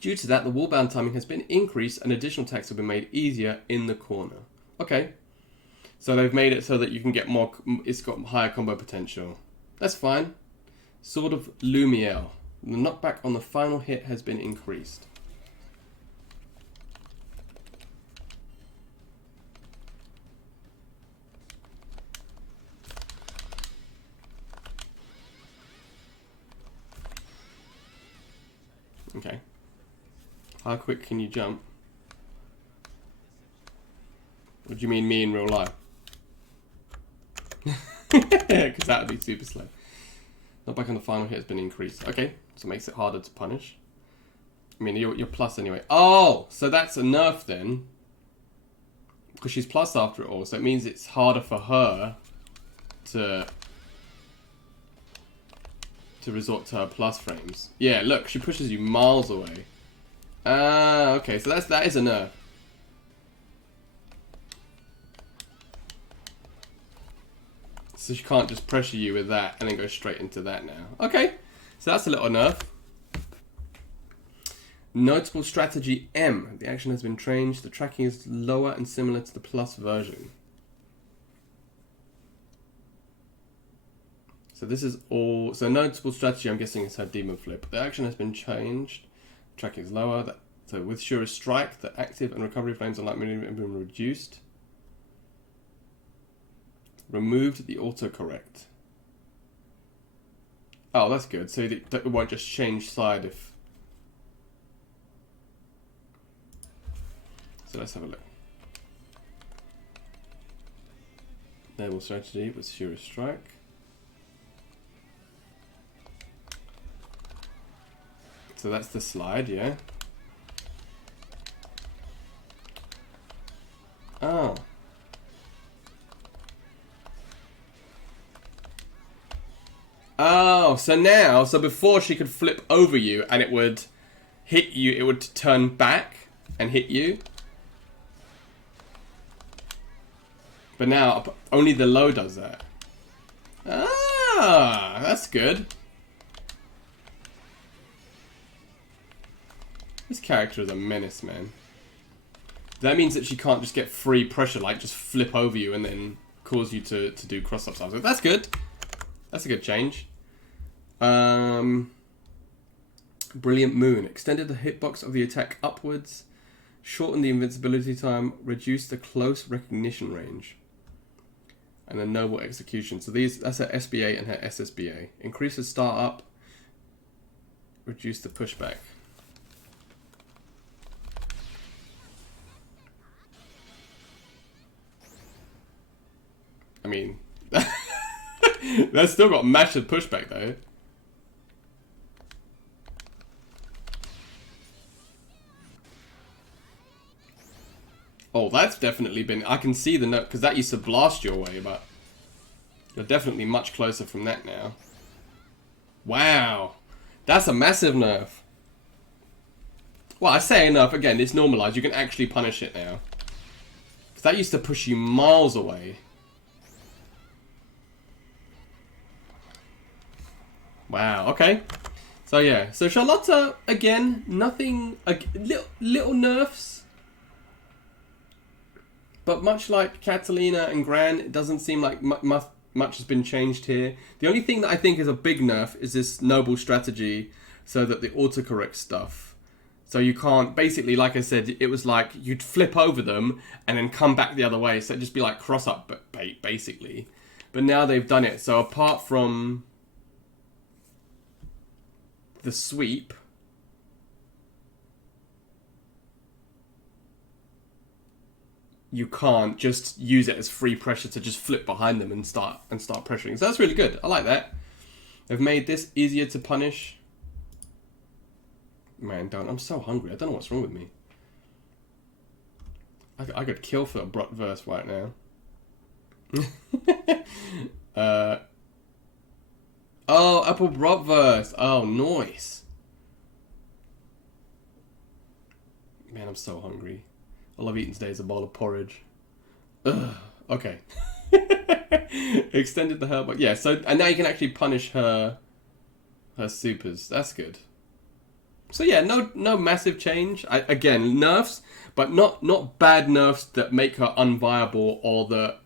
Due to that, the wallbound timing has been increased and additional attacks have been made easier in the corner. Okay. So they've made it so that you can get more, it's got higher combo potential. That's fine. Sword of Lumiel. The knockback on the final hit has been increased. Okay. How quick can you jump? What do you mean me in real life? Because that would be super slow. Knockback on the final hit has been increased. Okay, so it makes it harder to punish. I mean, you're plus anyway. Oh, so that's a nerf then. Because she's plus after it all, so it means it's harder for her to resort to her plus frames. Yeah, look, she pushes you miles away. Ah, okay, so that is a nerf. So she can't just pressure you with that and then go straight into that now. Okay, so that's a little nerf. Notable strategy M. The action has been changed. The tracking is lower and similar to the plus version. So this is all. So notable strategy, I'm guessing, is her demon flip. The action has been changed. Tracking is lower. So with surest strike, the active and recovery frames on light medium have been reduced. Removed the autocorrect. Oh, that's good. So it won't just change side if. So let's have a look. Enable strategy with surest strike. So that's the slide, yeah. Oh. Oh, so now, so before she could flip over you and it would hit you, it would turn back and hit you. But now, only the low does that. Ah, that's good. This character is a menace, man. That means that she can't just get free pressure, like just flip over you and then cause you to do cross-up styles. That's good. That's a good change. Brilliant Moon. Extended the hitbox of the attack upwards. Shortened the invincibility time. Reduced the close recognition range. And then Noble Execution. So that's her SBA and her SSBA. Increase the start up. Reduce the pushback. I mean, that's still got massive pushback though. Oh, that's definitely been. I can see the note because that used to blast you away, but you're definitely much closer from that now. Wow, that's a massive nerf. Well, I say enough again. It's normalized. You can actually punish it now. Because that used to push you miles away. Wow, okay. So yeah, so Charlotta, again, nothing, little nerfs. But much like Katalina and Gran, it doesn't seem like much has been changed here. The only thing that I think is a big nerf is this noble strategy, so that the autocorrect stuff. So you can't, basically, like I said, it was like you'd flip over them and then come back the other way. So it'd just be like cross-up bait, basically. But now they've done it. So apart from the sweep, you can't just use it as free pressure to just flip behind them and start pressuring. So that's really good. I like that. They've made this easier to punish. Man, I'm so hungry. I don't know what's wrong with me. I could kill for a Verus right now. Oh, apple Verus. Oh, nice. Man, I'm so hungry. All I've eaten today is a bowl of porridge. Ugh. Okay. Extended the herb. Yeah, so, and now you can actually punish her supers. That's good. So yeah, no massive change. Again, nerfs, but not bad nerfs that make her unviable or that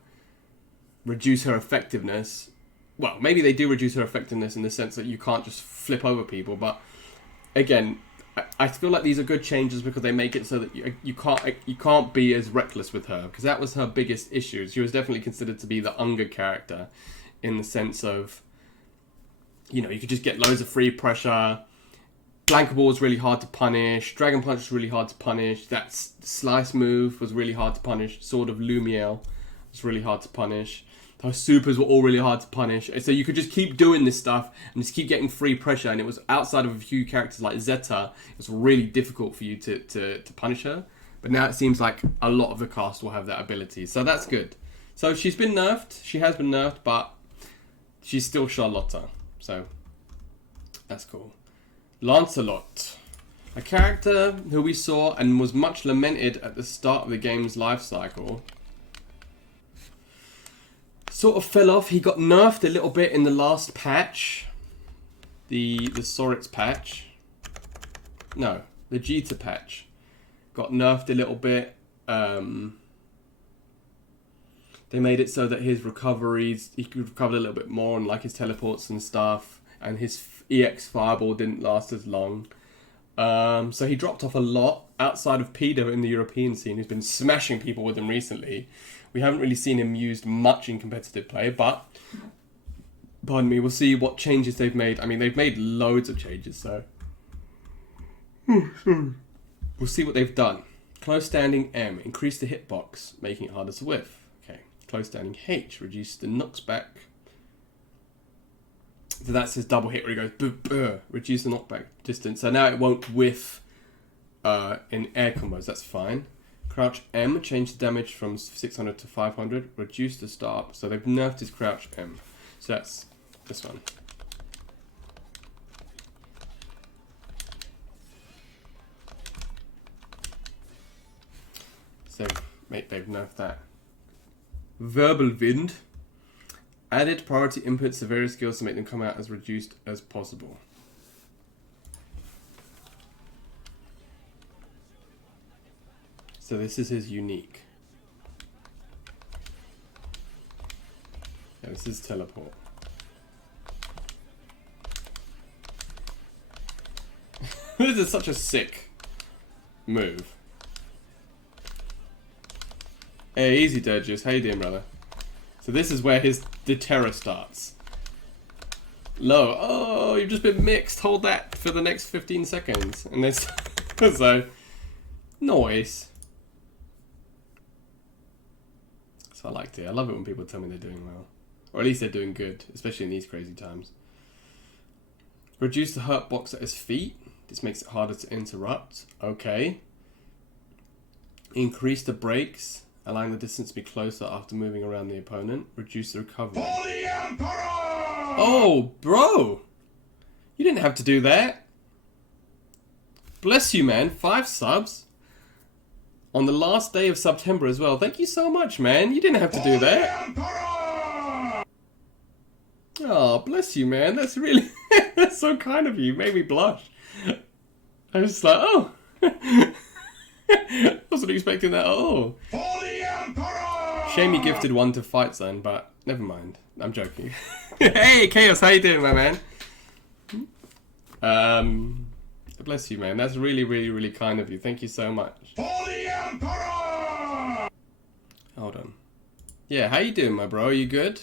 reduce her effectiveness. Well, maybe they do reduce her effectiveness in the sense that you can't just flip over people, but again, I feel like these are good changes because they make it so that you can't be as reckless with her, because that was her biggest issue. She was definitely considered to be the Unger character in the sense of, you know, you could just get loads of free pressure. Blanket Ball was really hard to punish. Dragon Punch was really hard to punish. That slice move was really hard to punish. Sword of Lumiel was really hard to punish. Those supers were all really hard to punish. So you could just keep doing this stuff and just keep getting free pressure. And it was outside of a few characters like Zeta, it was really difficult for you to punish her. But now it seems like a lot of the cast will have that ability. So that's good. So she's been nerfed. She has been nerfed, but she's still Charlotta. So that's cool. Lancelot, a character who we saw and was much lamented at the start of the game's life cycle. Sort of fell off. He got nerfed a little bit in the last patch. The Soritz patch. No, the Jita patch. Got nerfed a little bit. They made it so that his recoveries, he could recover a little bit more, and like his teleports and stuff. And his EX Fireball didn't last as long. So he dropped off a lot outside of Pedo in the European scene, who's been smashing people with him recently. We haven't really seen him used much in competitive play, but, pardon me, we'll see what changes they've made. I mean, they've made loads of changes, so we'll see what they've done. Close standing M, increase the hitbox, making it harder to whiff. Okay. Close standing H, reduce the knockback. So that's his double hit where he goes, reduce the knockback distance. So now it won't whiff in air combos, that's fine. Crouch M, change the damage from 600 to 500, reduce the start. So they've nerfed his Crouch M. So that's this one. So they've nerfed that. Verbal Wind. Added priority inputs to various skills to make them come out as reduced as possible. So this is his unique. Yeah, this is teleport. This is such a sick move. Hey, easy Dirges. How you doing, brother? So this is where the terror starts. Low. Oh, you've just been mixed. Hold that for the next 15 seconds. And then so noise. So I liked it. I love it when people tell me they're doing well. Or at least they're doing good, especially in these crazy times. Reduce the hurt box at his feet. This makes it harder to interrupt. Okay. Increase the brakes, allowing the distance to be closer after moving around the opponent. Reduce the recovery. For the Emperor! Oh, bro! You didn't have to do that. Bless you, man. 5 subs. On the last day of September as well. Thank you so much, man. You didn't have to do that. Oh, bless you, man. That's really that's so kind of you. You made me blush. I was just like, oh. I wasn't expecting that at all. For the Emperor! Shame you gifted one to Fight Zone, but never mind. I'm joking. Hey, Chaos, how you doing, my man? Bless you, man. That's really, really, really kind of you. Thank you so much. For the Emperor! Hold on. Yeah, how you doing, my bro? Are you good?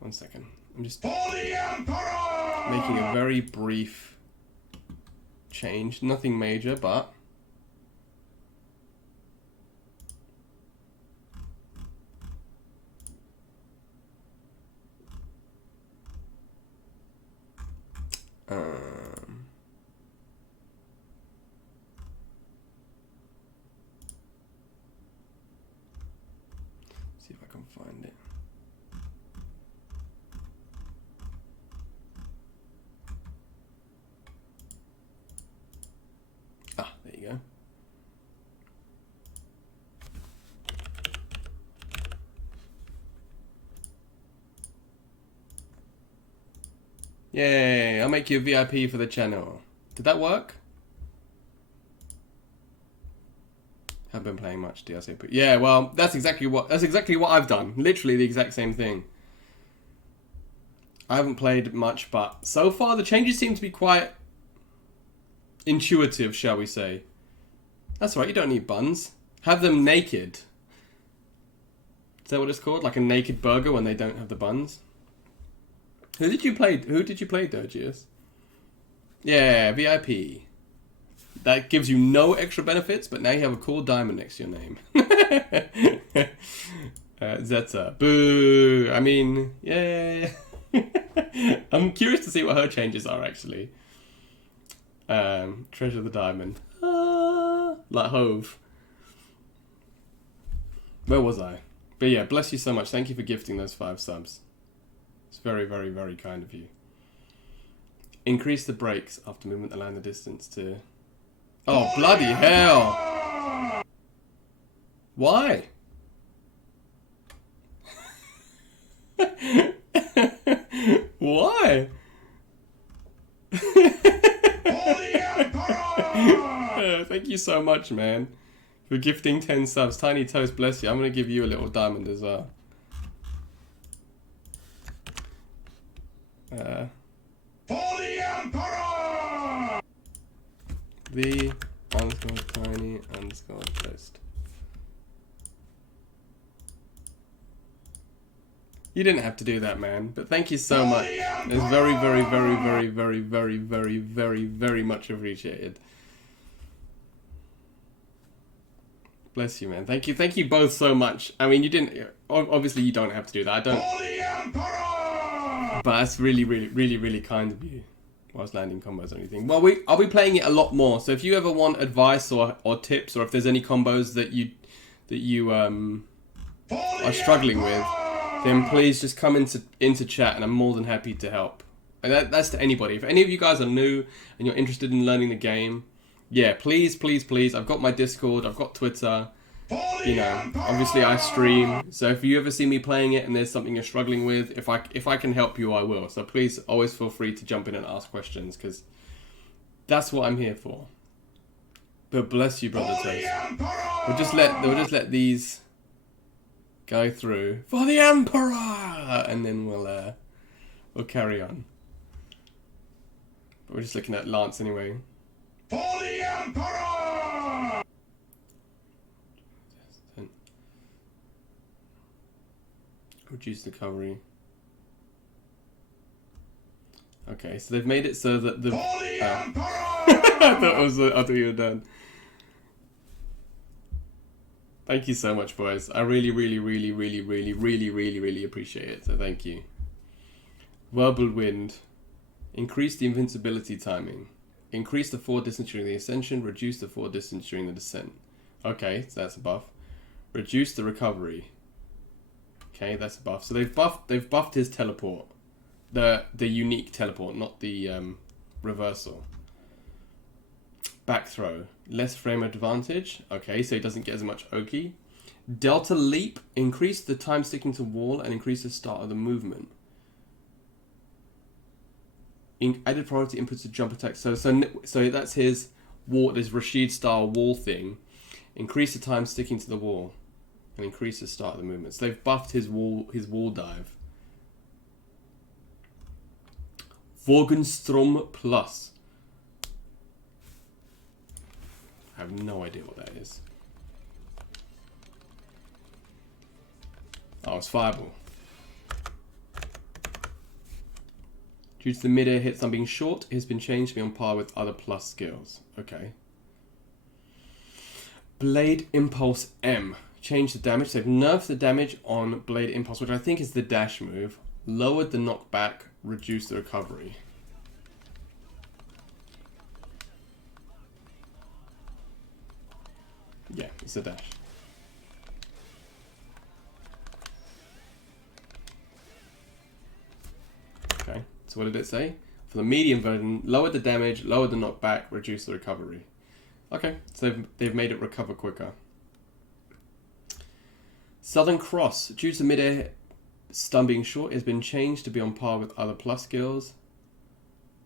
One second. I'm just For the Emperor! making a very brief change. Nothing major, but... see if I can find it. Ah, there you go. Yay, I'll make you a VIP for the channel. Did that work? Haven't been playing much DLC, but yeah, well, that's exactly what I've done. Literally the exact same thing. I haven't played much, but so far the changes seem to be quite intuitive, shall we say. That's right, you don't need buns. Have them naked. Is that what it's called? Like a naked burger when they don't have the buns? Who did you play, Dogius? Yeah, VIP. That gives you no extra benefits, but now you have a cool diamond next to your name. Zeta. Boo! I mean, yeah. I'm curious to see what her changes are, actually. Treasure the diamond. Like Hove. Where was I? But yeah, bless you so much. Thank you for gifting those 5 subs. It's very, very, very kind of you. Increase the brakes after movement, allowing the distance to... Oh, bloody hell! Why? Why? Thank you so much, man, for gifting 10 subs. Tiny Toast, bless you. I'm going to give you a little diamond as well. For the Emperor! The _ tiny _ toast. You didn't have to do that, man, but thank you so much. It's very, very, very, very, very, very, very, very, very much appreciated. Bless you, man. Thank you both so much. I mean, you didn't. Obviously, you don't have to do that. I don't. But that's really, really, really, really kind of you. Whilst landing combos or anything. Well, I'll be playing it a lot more. So if you ever want advice or tips, or if there's any combos that you are struggling with, then please just come into chat, and I'm more than happy to help. And that's to anybody. If any of you guys are new and you're interested in learning the game, yeah, please, please, please. I've got my Discord. I've got Twitter. You know, obviously I stream. So if you ever see me playing it and there's something you're struggling with, if I can help you, I will. So please always feel free to jump in and ask questions, because that's what I'm here for. But bless you, Brother Toast. We'll just let these go through for the Emperor, and then we'll carry on. But we're just looking at Lance anyway. For the Emperor! Reduce the recovery. Okay, so they've made it so that the... I thought you were done. Thank you so much, boys. I really, really, really, really, really, really, really, really appreciate it. So thank you. Whirlwind. Increase the invincibility timing. Increase the forward distance during the ascension. Reduce the forward distance during the descent. Okay, so that's a buff. Reduce the recovery. Okay, that's a buff. So they've buffed his teleport. The unique teleport, not the reversal. Back throw. Less frame advantage. Okay, so he doesn't get as much Oki. Delta leap, increase the time sticking to wall and increase the start of the movement. Added priority inputs to jump attack. So that's his wall, this Rashid style wall thing. Increase the time sticking to the wall and increase the start of the movement. So they've buffed his wall dive. Vogenstrom Plus. I have no idea what that is. Oh, it's Fireball. Due to the mid-air hits on being short, it has been changed to be on par with other plus skills. Okay. Blade Impulse M. Change the damage. They've nerfed the damage on Blade Impulse, which I think is the dash move. Lowered the knockback, reduced the recovery. Yeah, it's a dash. Okay, so what did it say? For the medium version, lowered the damage, lowered the knockback, reduced the recovery. Okay, so they've made it recover quicker. Southern Cross. Due to mid-air stun being short, it has been changed to be on par with other plus skills.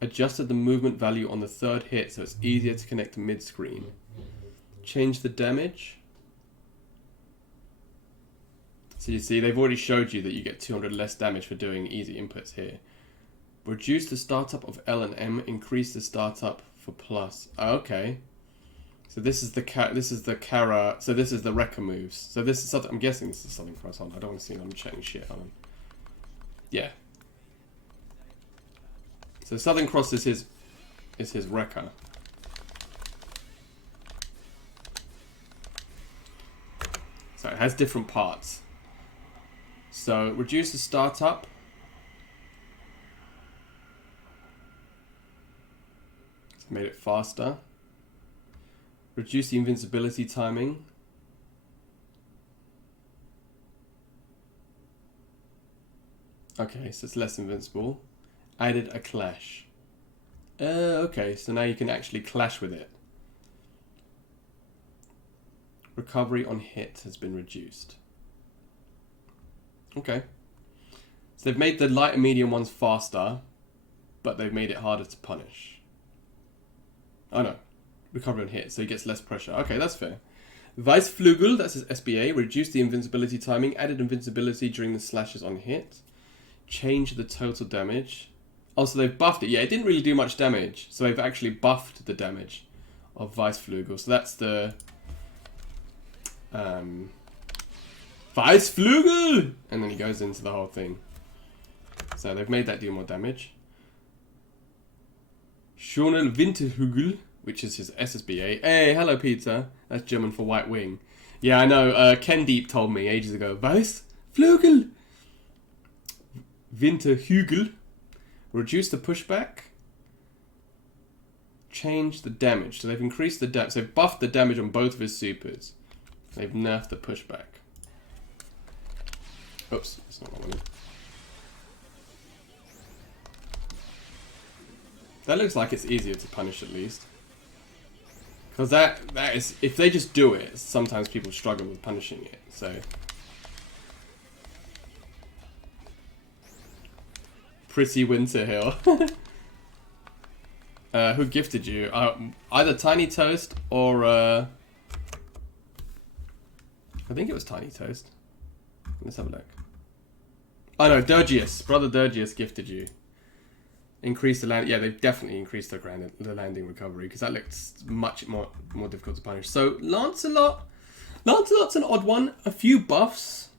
Adjusted the movement value on the third hit so it's easier to connect to mid-screen. Change the damage. So you see, they've already showed you that you get 200 less damage for doing easy inputs here. Reduce the startup of L and M. Increase the startup for plus. Oh, okay. So this is the Kara. So this is the Rekka moves. So this is I'm guessing this is Southern Cross on. I don't want to see them chatting shit on them. Yeah. So Southern Cross is his Rekka. So it has different parts. So reduce the startup. It's made it faster. Reduce the invincibility timing. Okay, so it's less invincible. Added a clash. Okay, so now you can actually clash with it. Recovery on hit has been reduced. Okay. So they've made the light and medium ones faster, but they've made it harder to punish. Oh no. Recovery on hit, so he gets less pressure. Okay, that's fair. Weissflügel, that's his SBA. Reduced the invincibility timing. Added invincibility during the slashes on hit. Change the total damage. Oh, so they've buffed it. Yeah, it didn't really do much damage. So they've actually buffed the damage of Weissflügel. So that's the... Weissflügel! And then he goes into the whole thing. So they've made that do more damage. Schonel Winterhügel, which is his SSBA. Hey, hello Peter. That's German for white wing. Yeah, I know. Ken Deep told me ages ago. Weissflügel! Winterhügel. Reduce the pushback. Change the damage. So they've increased the damage. So they've buffed the damage on both of his supers. They've nerfed the pushback. Oops, that's not what I wanted. That looks like it's easier to punish at least. Because that is, if they just do it, sometimes people struggle with punishing it, so. Pretty Winterhill. Who gifted you? Either Tiny Toast or, I think it was Tiny Toast. Let's have a look. Oh no, Durgius. Brother Durgius gifted you. Increase the land. Yeah, they've definitely increased the landing recovery because that looks much more difficult to punish. So Lancelot's an odd one. A few buffs.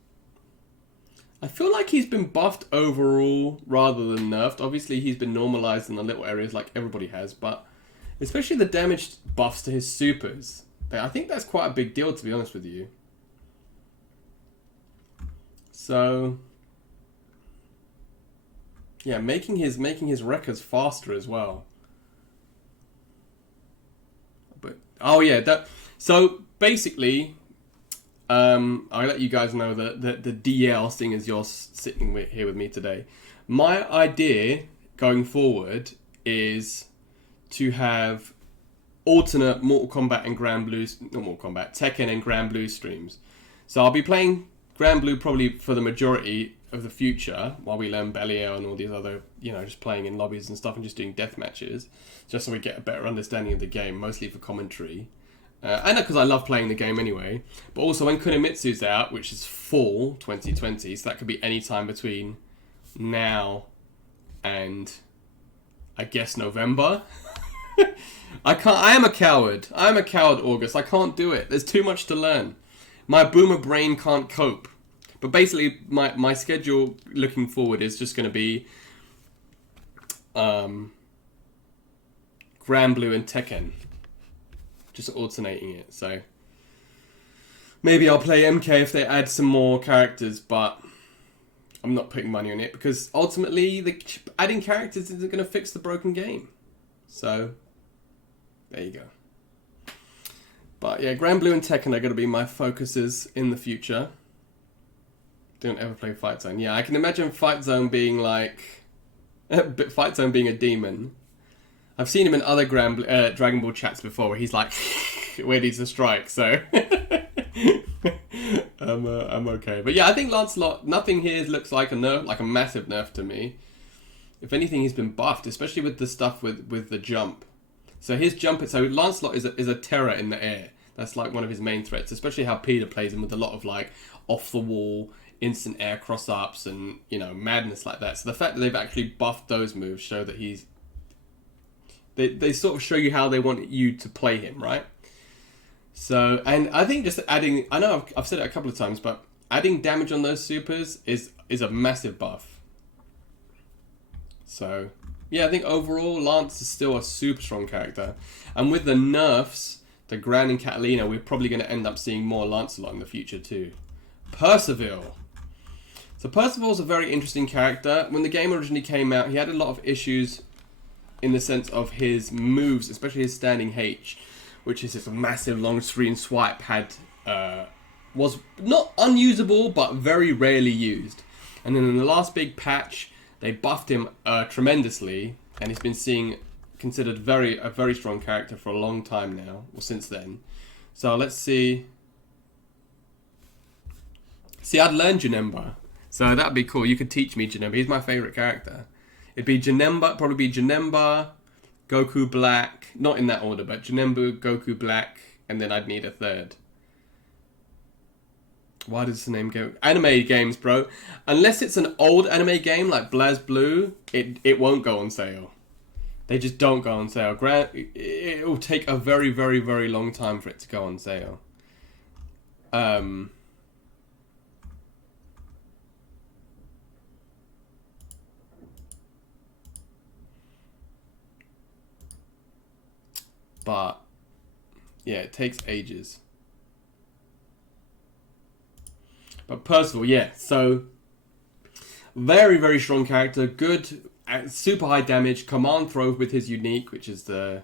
I feel like he's been buffed overall rather than nerfed. Obviously, he's been normalized in the little areas like everybody has, but especially the damage buffs to his supers. I think that's quite a big deal, to be honest with you. So yeah, making his records faster as well. But oh yeah, so basically, I'll let you guys know that the DL, seeing as you're sitting here with me today, my idea going forward is to have alternate Mortal Kombat and Granblue, not Mortal Kombat, Tekken and Granblue streams. So I'll be playing Granblue probably for the majority of the future while we learn Belial and all these other, just playing in lobbies and stuff and just doing death matches, just so we get a better understanding of the game, mostly for commentary. And because I love playing the game anyway. But also when Kunimitsu's out, which is fall 2020, so that could be any time between now and I guess November. I am a coward. I'm a coward, August. I can't do it. There's too much to learn. My boomer brain can't cope. But basically, my schedule looking forward is just going to be Granblue and Tekken. Just alternating it. So maybe I'll play MK if they add some more characters, but I'm not putting money on it because ultimately adding characters isn't going to fix the broken game. So there you go. But yeah, Granblue and Tekken are going to be my focuses in the future. Don't ever play Fight Zone. Yeah, I can imagine Fight Zone being like Fight Zone being a demon. I've seen him in other Dragon Ball chats before where he's like ready to strike, so I'm okay. But yeah, I think Lancelot, nothing here looks like a nerf, like a massive nerf to me. If anything, he's been buffed, especially with the stuff with the jump. So his jump, so Lancelot is a terror in the air. That's like one of his main threats, especially how Peter plays him with a lot of like off the wall, instant air cross ups and madness like that. So the fact that they've actually buffed those moves show that they sort of show you how they want you to play him, right? So, and I think just adding, I know I've said it a couple of times, but adding damage on those supers is a massive buff. So, yeah, I think overall Lance is still a super strong character. And with the nerfs to Gran and Katalina, we're probably going to end up seeing more Lancelot in the future too. Percival. So Percival's a very interesting character. When the game originally came out, he had a lot of issues in the sense of his moves, especially his standing H, which is this massive long screen swipe, was not unusable, but very rarely used. And then in the last big patch, they buffed him tremendously, and he's been considered a very strong character for a long time now, or since then. So let's see. See, I'd learn Janemba, so that'd be cool. You could teach me Janemba. He's my favorite character. It'd be Janemba, probably Janemba, Goku Black, not in that order, but Janemba, Goku Black, and then I'd need a third. Why does the name go? Anime games, bro. Unless it's an old anime game like BlazBlue, it won't go on sale. They just don't go on sale. It will take a very, very, very long time for it to go on sale. But yeah, it takes ages. But Percival, yeah, so very, very strong character, good, super high damage, command throw with his unique, which is where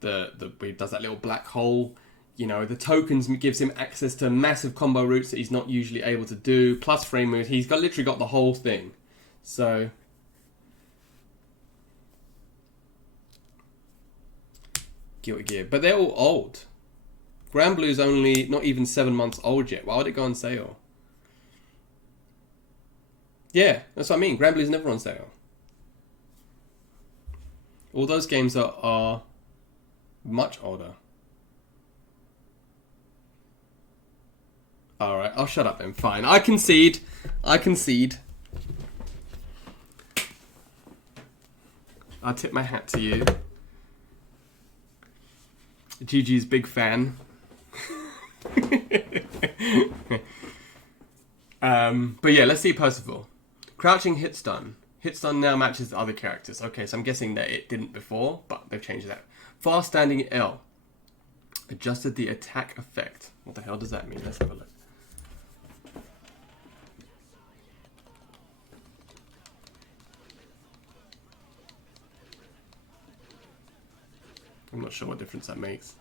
he does that little black hole. The tokens gives him access to massive combo routes that he's not usually able to do, plus frame moves. He's literally got the whole thing. So Guilty Gear. But they're all old. Granblue's only not even 7 months old yet. Why would it go on sale? Yeah, that's what I mean. Granblue's never on sale. All those games are much older. Alright, I'll shut up then. Fine. I concede. I'll tip my hat to you. GG's big fan. But yeah, let's see Percival. Crouching hit stun. Hit stun now matches other characters. Okay, so I'm guessing that it didn't before, but they've changed that. Fast standing L. Adjusted the attack effect. What the hell does that mean? Let's have a look. I'm not sure what difference that makes.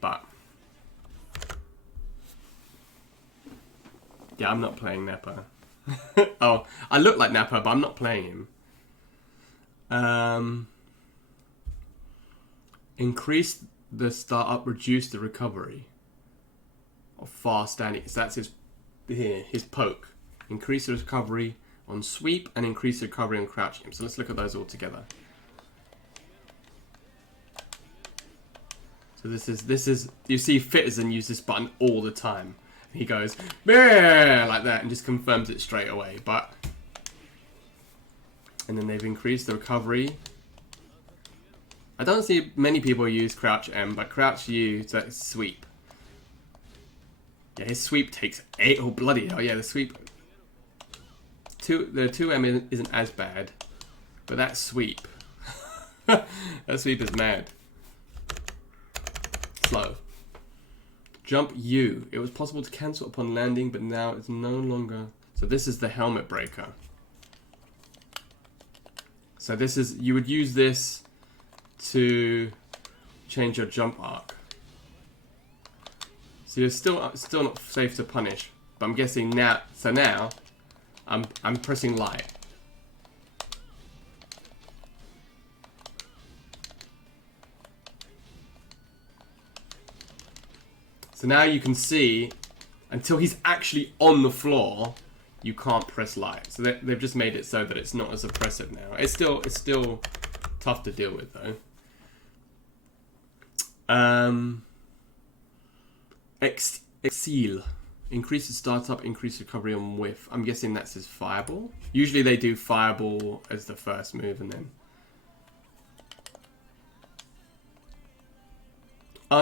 But yeah, I'm not playing Nappa. Oh, I look like Nappa, but I'm not playing him. Increase the startup, reduce the recovery. of fast standing. So that's his poke. Increase the recovery on sweep and increase the recovery on crouching him. So let's look at those all together. So this is you see Fitterson use this button all the time. He goes like that and just confirms it straight away. And then they've increased the recovery. I don't see many people use crouch M, but crouch U, so that's sweep. Yeah, his sweep takes 8. Oh bloody hell! Yeah, the sweep. The 2M isn't as bad, but that sweep. That sweep is mad. Slow. Jump U. It was possible to cancel upon landing, but now it's no longer. So this is the helmet breaker. So this is, you would use this to change your jump arc. So you're still not safe to punish, but I'm guessing now. So now, I'm pressing light. So now you can see, until he's actually on the floor, you can't press light. So they've just made it so that it's not as oppressive now. It's still tough to deal with though. Exceal. Increase the startup, increase recovery on whiff. I'm guessing that's his fireball. Usually they do fireball as the first move and then... Oh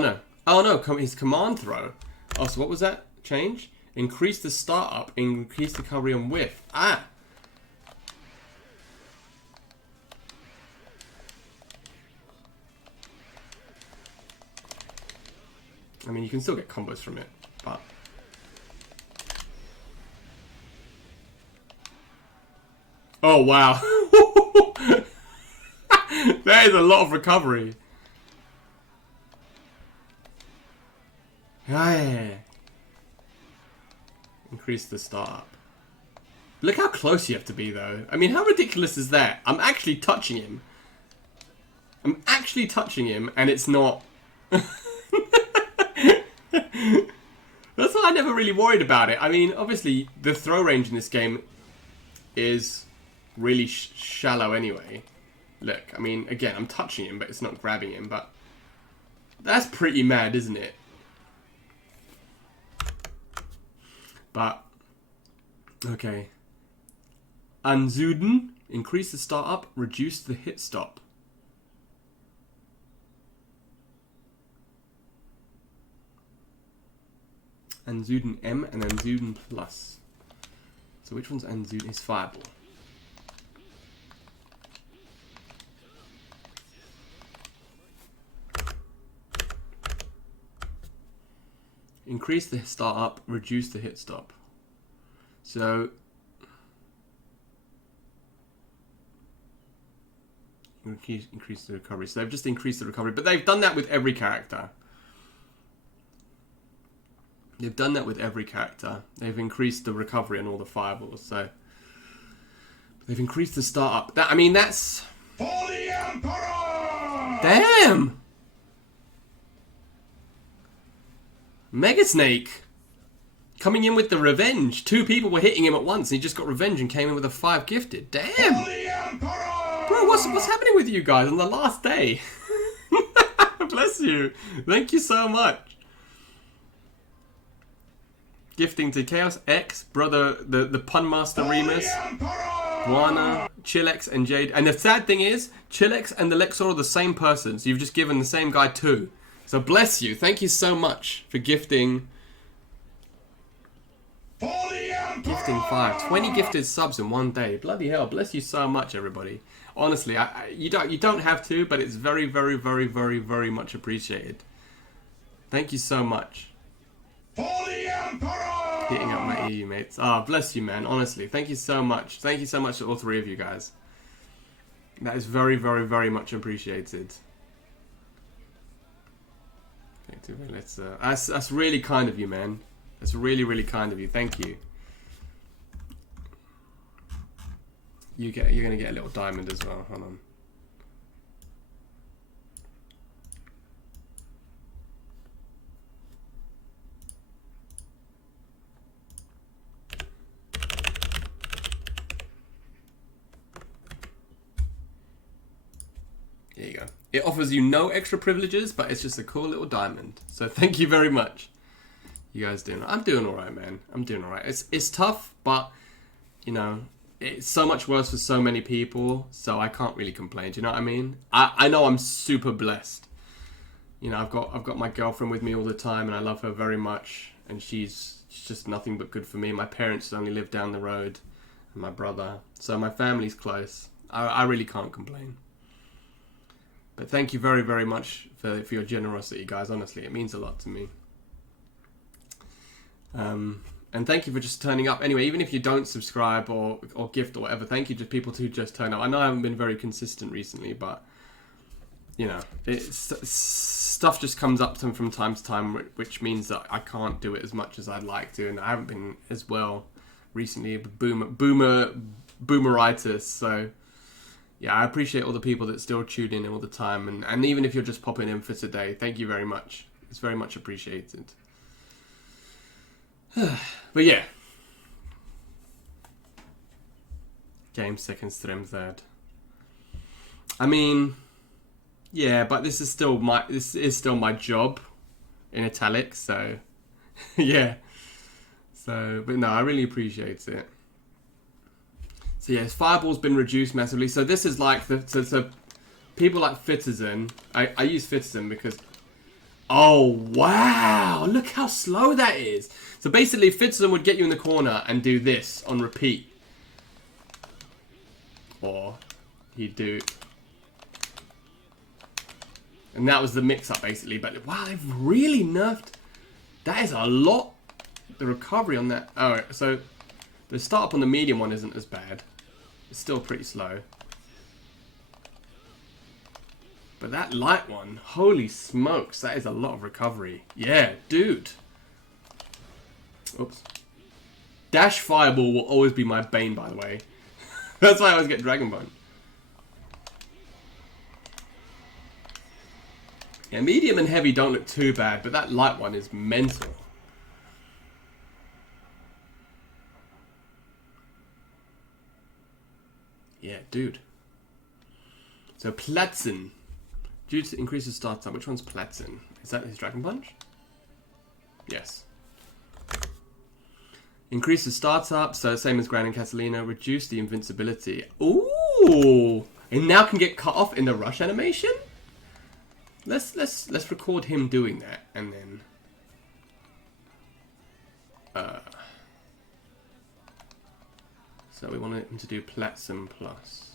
no, his command throw. Oh, so what was that change? Increase the startup, increase the recovery on whiff. Ah! I mean, you can still get combos from it, but... Oh, wow. That is a lot of recovery. Yeah. Increase the startup. Look how close you have to be, though. I mean, how ridiculous is that? I'm actually touching him. And it's not... That's why I never really worried about it. I mean, obviously, the throw range in this game is really shallow anyway. Look, I mean, again, I'm touching him, but it's not grabbing him, but... That's pretty mad, isn't it? But, okay. Anzuden, increase the startup, reduce the hit stop. Anzuden M and Anzuden Plus. So which one's Anzuden? His fireball. Increase the startup, reduce the hit stop. So increase the recovery. So they've just increased the recovery, but they've done that with every character. They've done that with every character. They've increased the recovery on all the fireballs. So they've increased the startup. I mean, that's... For the Emperor! Damn! Mega Snake coming in with the revenge. 2 people were hitting him at once and he just got revenge and came in with a 5 gifted. Damn! For the Emperor! Bro, what's happening with you guys on the last day? Bless you. Thank you so much. Gifting to Chaos X, brother, the Pun Master Remus, Guana, Chilex, and Jade. And the sad thing is, Chilex and the Lexor are the same person, so you've just given the same guy 2. So bless you. Thank you so much for gifting. Gifting 5. 20 gifted subs in one day. Bloody hell. Bless you so much, everybody. Honestly, you don't have to, but it's very, very, very, very, very much appreciated. Thank you so much. For the Emperor! Hitting up my EU mates. Ah, bless you, man. Honestly, thank you so much. Thank you so much to all 3 of you guys. That is very, very, very much appreciated. That's really kind of you, man. That's really, really kind of you. Thank you. You're gonna get a little diamond as well. Hold on. It offers you no extra privileges, but it's just a cool little diamond. So thank you very much. You guys doing? I'm doing all right, man. I'm doing all right. It's tough, but you know, it's so much worse for so many people. So I can't really complain. Do you know what I mean? I know I'm super blessed. You know, I've got my girlfriend with me all the time, and I love her very much. And she's just nothing but good for me. My parents only live down the road, and my brother. So my family's close. I really can't complain. But thank you very, very much for your generosity, guys. Honestly, it means a lot to me. And thank you for just turning up. Anyway, even if you don't subscribe or gift or whatever, thank you to people who just turn up. I know I haven't been very consistent recently, but you know, stuff just comes up from time to time, which means that I can't do it as much as I'd like to, and I haven't been as well recently. Boomeritis. So yeah, I appreciate all the people that still tune in all the time, and even if you're just popping in for today, thank you very much. It's very much appreciated. But yeah, game second, stream third. I mean, yeah, but this is still my job in italics. So yeah. So, but no, I really appreciate it. So yes, Fireball's been reduced massively. So this is like so people like Fittizen. I use Fittizen because. Oh wow! Look how slow that is. So basically, Fittizen would get you in the corner and do this on repeat, or he'd do, and that was the mix-up basically. But wow, they've really nerfed. That is a lot. The recovery on that. Oh, so the startup on the medium one isn't as bad. It's still pretty slow. But that light one, holy smokes, that is a lot of recovery. Yeah, dude. Oops. Dash Fireball will always be my bane, by the way. That's why I always get Dragon Bone. Yeah, medium and heavy don't look too bad, but that light one is mental. Yeah, dude. So Platzen. Due to increase the start time, which one's Platzen? Is that his Dragon Punch? Yes. Increase the startup, so same as Gran and Katalina. Reduce the invincibility. Ooh! And now can get cut off in the rush animation? Let's record him doing that, and then so we want him to do Platzen plus.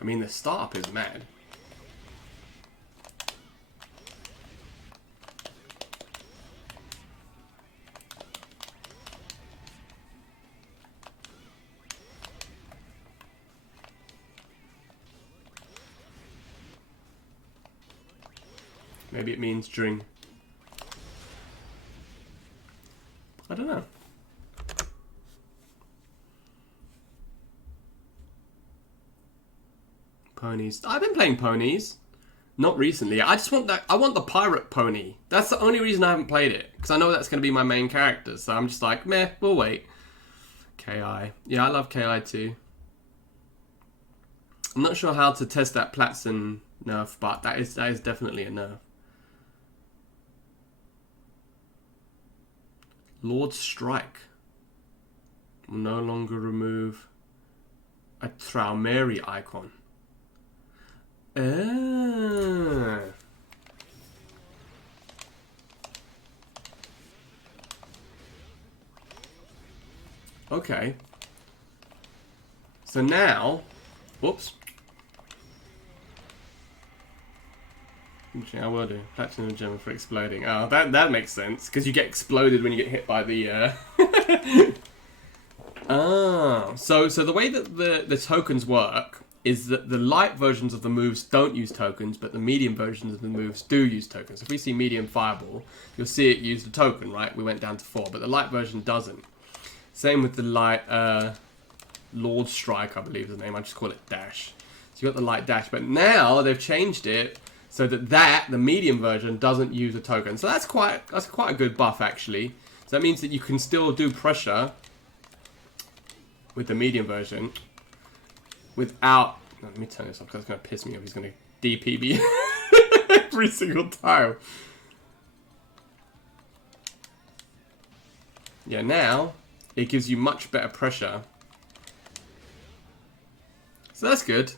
I mean, the startup is mad. Maybe it means during... I don't know. Ponies. I've been playing ponies. Not recently. I just want that. I want the pirate pony. That's the only reason I haven't played it. Because I know that's going to be my main character. So I'm just like, meh, we'll wait. KI. Yeah, I love KI too. I'm not sure how to test that Platzen nerf, but that is definitely a nerf. Lord Strike will no longer remove a Traumeri icon. Okay. So now, whoops. I will do. Platinum gem for exploding. Oh, that makes sense because you get exploded when you get hit by the. So the way that the tokens work is that the light versions of the moves don't use tokens, but the medium versions of the moves do use tokens. If we see medium fireball, you'll see it use the token, right? We went down to 4, but the light version doesn't. Same with the light Lord Strike, I believe is the name. I just call it dash. So you got the light dash, but now they've changed it so that the medium version doesn't use a token. So that's quite a good buff actually. So that means that you can still do pressure with the medium version without. Let me turn this off because it's going to piss me off. He's going to DP me every single time. Yeah, now it gives you much better pressure. So that's good.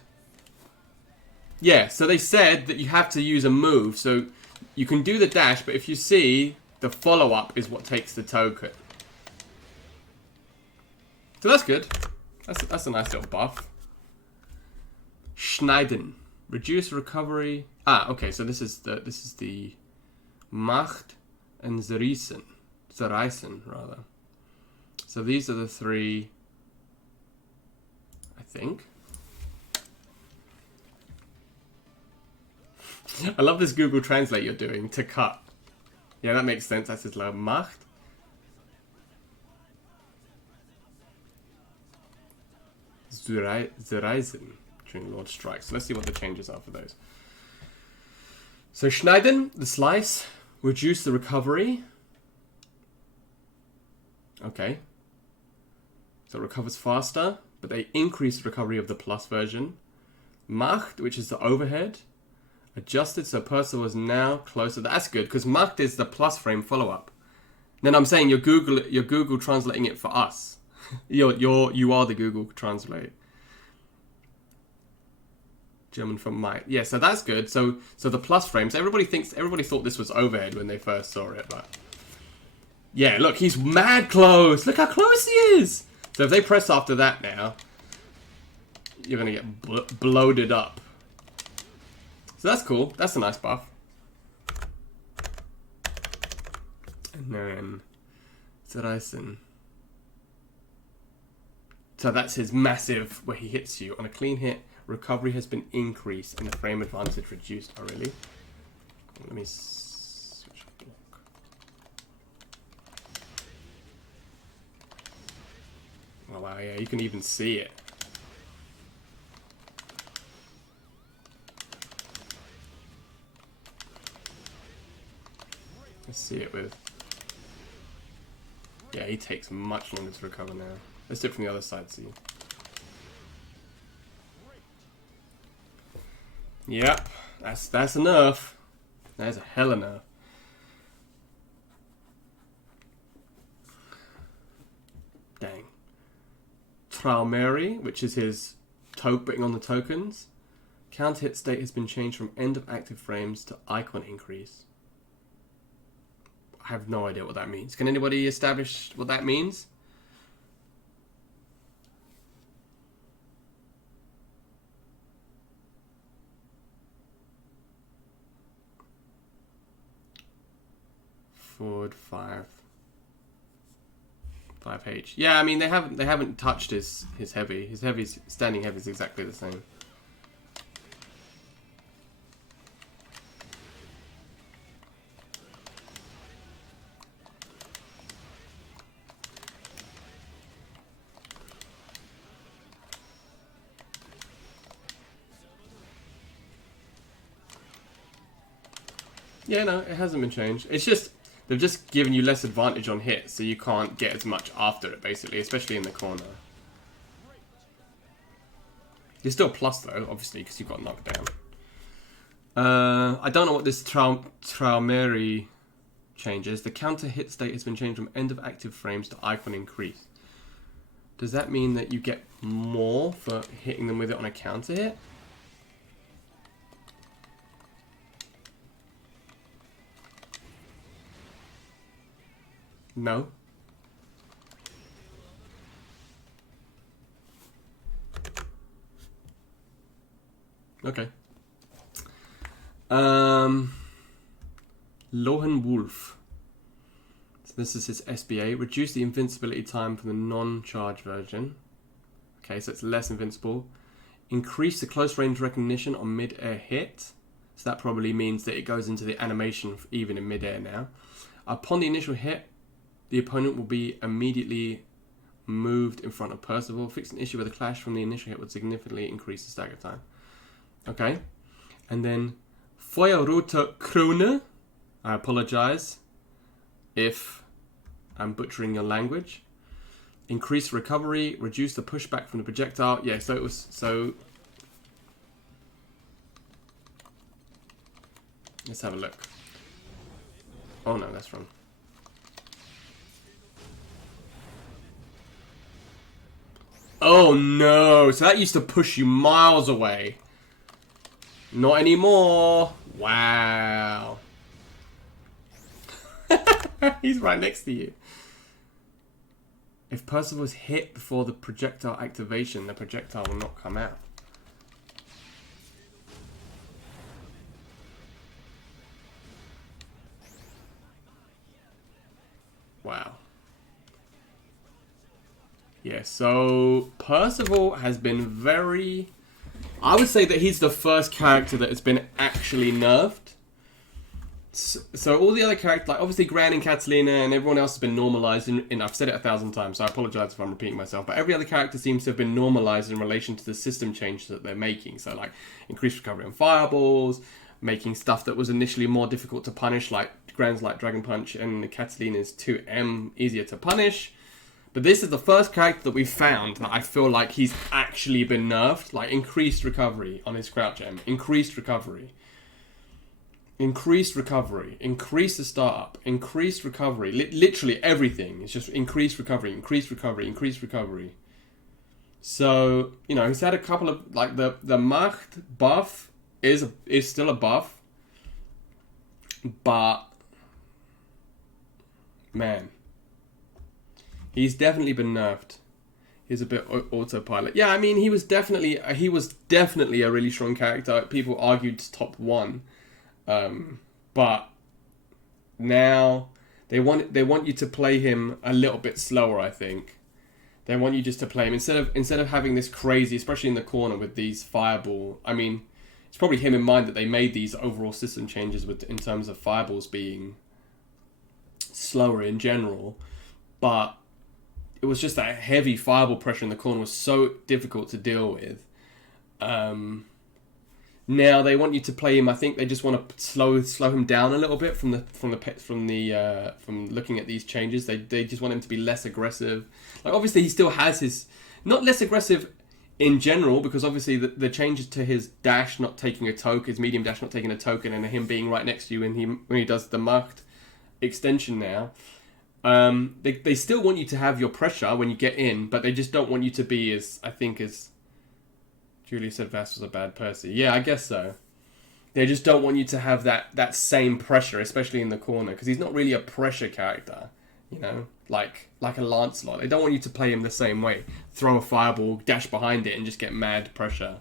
Yeah, so they said that you have to use a move. So you can do the dash, but if you see, the follow-up is what takes the token. So that's good. That's a nice little buff. Schneiden. Reduce recovery. Ah, okay, so this is the Macht and Zerisen. Zerisen, rather. So these are the three, I think. I love this Google Translate you're doing to cut. Yeah, that makes sense. That's his low. Macht. Zerisen during Lord Strike. So let's see what the changes are for those. So Schneiden, the slice, reduce the recovery. Okay. So it recovers faster, but they increase the recovery of the plus version. Macht, which is the overhead, adjusted so Percival is now closer. That's good because Macht is the plus frame follow-up. Then I'm saying you're Google translating it for us. you are the Google Translate. German for might. Yeah, so that's good. So the plus frames. Everybody thought this was overhead when they first saw it, but yeah, look, he's mad close. Look how close he is. So if they press after that now, you're gonna get bloated up. So that's cool. That's a nice buff. And then Zerisen. So that's his massive, where he hits you. On a clean hit, recovery has been increased and the frame advantage reduced. Oh, really? Let me switch block. Oh, wow, yeah, you can even see it. Let's see it with... Yeah, he takes much longer to recover now. Let's do it from the other side, see. Yep, that's a nerf. That's a hell of a nerf. Dang. Traumeri, which is his putting on the tokens. Counter hit state has been changed from end of active frames to icon increase. I have no idea what that means. Can anybody establish what that means? Forward 5H. Yeah, I mean they haven't touched his heavy. His heavy's standing heavy is exactly the same. Yeah, no, it hasn't been changed. It's just they've just given you less advantage on hit, so you can't get as much after it, basically, especially in the corner. You're still plus, though, obviously, because you've got knocked down. I don't know what this Traumeri changes. The counter hit state has been changed from end of active frames to icon increase. Does that mean that you get more for hitting them with it on a counter hit? No. Okay. Lohenwolf. So this is his SBA. Reduce the invincibility time for the non-charge version. Okay, so it's less invincible. Increase the close range recognition on mid-air hit. So that probably means that it goes into the animation even in mid-air now. Upon the initial hit, the opponent will be immediately moved in front of Percival. Fix an issue where the clash from the initial hit would significantly increase the stagger time. Okay. And then Feuerrote Krone. I apologize if I'm butchering your language. Increase recovery, reduce the pushback from the projectile. Yeah, so it was let's have a look. Oh no, that's wrong. Oh no, so that used to push you miles away. Not anymore. Wow. He's right next to you. If Percival is hit before the projectile activation, the projectile will not come out. Wow. Yeah, so Percival has been very... I would say that he's the first character that has been actually nerfed. So all the other characters, like obviously Gran and Katalina and everyone else has been normalized, and I've said it 1,000 times, so I apologize if I'm repeating myself, but every other character seems to have been normalized in relation to the system changes that they're making. So like increased recovery on fireballs, making stuff that was initially more difficult to punish, like Gran's like Dragon Punch and Katalina's 2M easier to punish. But this is the first character that we've found that I feel like he's actually been nerfed. Like increased recovery on his Crouch M, increased recovery. Increased recovery, increase the startup, increased recovery. Literally everything is just increased recovery, increased recovery, increased recovery. So, you know, he's had a couple of, like, the Macht buff is still a buff. But, man, he's definitely been nerfed. He's a bit autopilot. Yeah, I mean, he was definitely a really strong character. People argued top 1. But now they want you to play him a little bit slower, I think. They want you just to play him instead of having this crazy, especially in the corner with these fireball. I mean, it's probably him in mind that they made these overall system changes in terms of fireballs being slower in general, but it was just that heavy fireball pressure in the corner was so difficult to deal with. Now they want you to play him. I think they just want to slow him down a little bit from looking at these changes. They just want him to be less aggressive. Like obviously he still has his not less aggressive in general, because obviously the changes to his dash not taking a token, his medium dash not taking a token, and him being right next to you when he does the Macht extension now. They still want you to have your pressure when you get in, but they just don't want you to be as Julia said Vass was a bad Percy. Yeah, I guess so. They just don't want you to have that same pressure, especially in the corner, because he's not really a pressure character, you know, like a Lancelot. They don't want you to play him the same way. Throw a fireball, dash behind it, and just get mad pressure.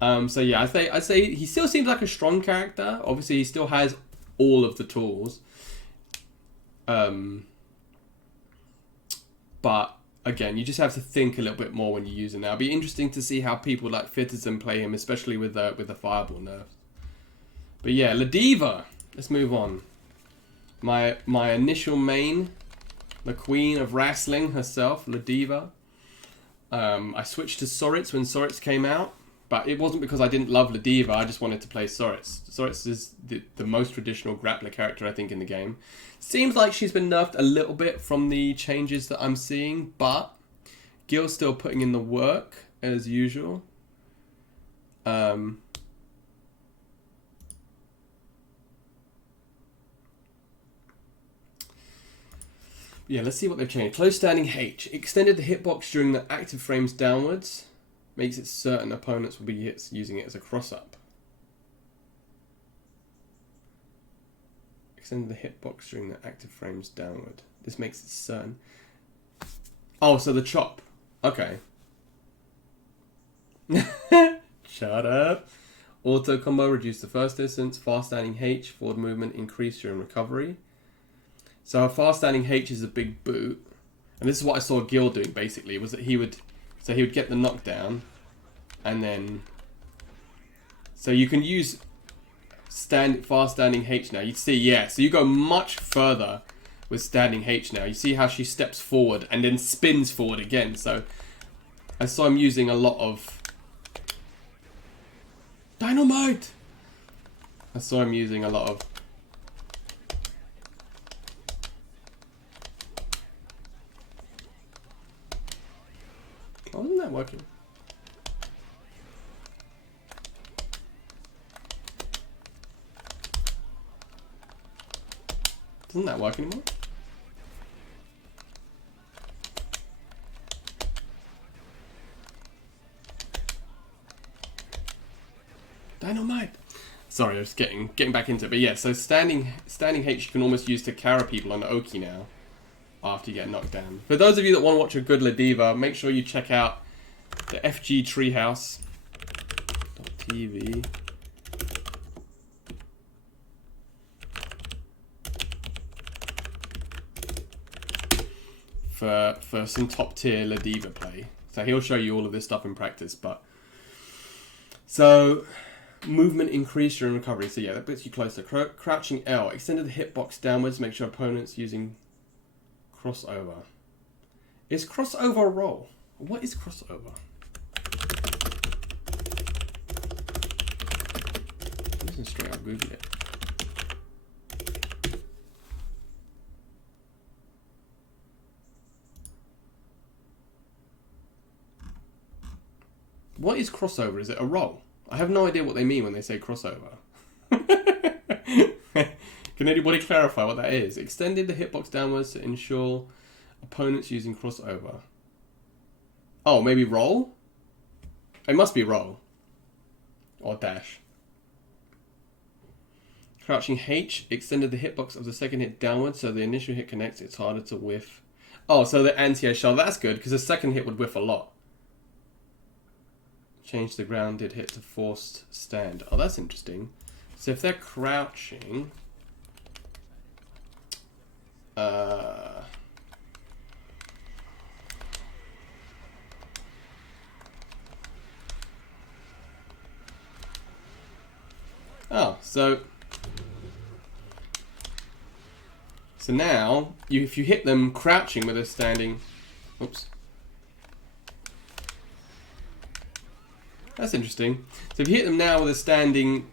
So yeah, I'd say he still seems like a strong character. Obviously, he still has all of the tools. But again, you just have to think a little bit more when you use him now. It'll be interesting to see how people like Fitterson play him, especially with the fireball nerf. But yeah, Ladiva. Let's move on. My initial main, the queen of wrestling herself, Ladiva. I switched to Soritz when Soritz came out, but it wasn't because I didn't love Ladiva. I just wanted to play Soritz. Soritz is the most traditional grappler character, I think, in the game. Seems like she's been nerfed a little bit from the changes that I'm seeing, but Gil's still putting in the work, as usual. Yeah, let's see what they've changed. Close standing H. Extended the hitbox during the active frames downwards. Makes it certain opponents will be using it as a cross-up. Extend the hitbox during the active frames downward. This makes it certain. Oh, so the chop. Okay. Shut up. Auto combo, reduce the first distance. Fast standing H, forward movement, increase during recovery. So a fast standing H is a big boot. And this is what I saw Gil doing basically, was that he would get the knockdown, and then so you can use fast standing H now. You see, yeah, so you go much further with standing H now. You see how she steps forward and then spins forward again. So I saw him using a lot of dynamite. I saw him using a lot of oh, isn't that working? Doesn't that work anymore? Dynamite! Sorry, I was getting back into it. But yeah, so standing H you can almost use to carry people on Oki now after you get knocked down. For those of you that want to watch a good Ladiva, make sure you check out the FG Treehouse.tv. For some top tier Ladiva play. So he'll show you all of this stuff in practice, but so movement increase during recovery. So yeah, that puts you closer. Crouching L, extended the hitbox downwards, make sure opponents using crossover. Is crossover a roll? What is crossover? I'm just gonna straight up Google it. What is crossover? Is it a roll? I have no idea what they mean when they say crossover. Can anybody clarify what that is? Extended the hitbox downwards to ensure opponents using crossover. Oh, maybe roll? It must be roll. Or dash. Crouching H, extended the hitbox of the second hit downwards so the initial hit connects, it's harder to whiff. Oh, so the anti-air shell, that's good, because the second hit would whiff a lot. Change the grounded hit to forced stand. Oh, that's interesting. So if they're crouching... Oh, so now, if you hit them crouching with a standing... Oops. That's interesting. So if you hit them now with a standing...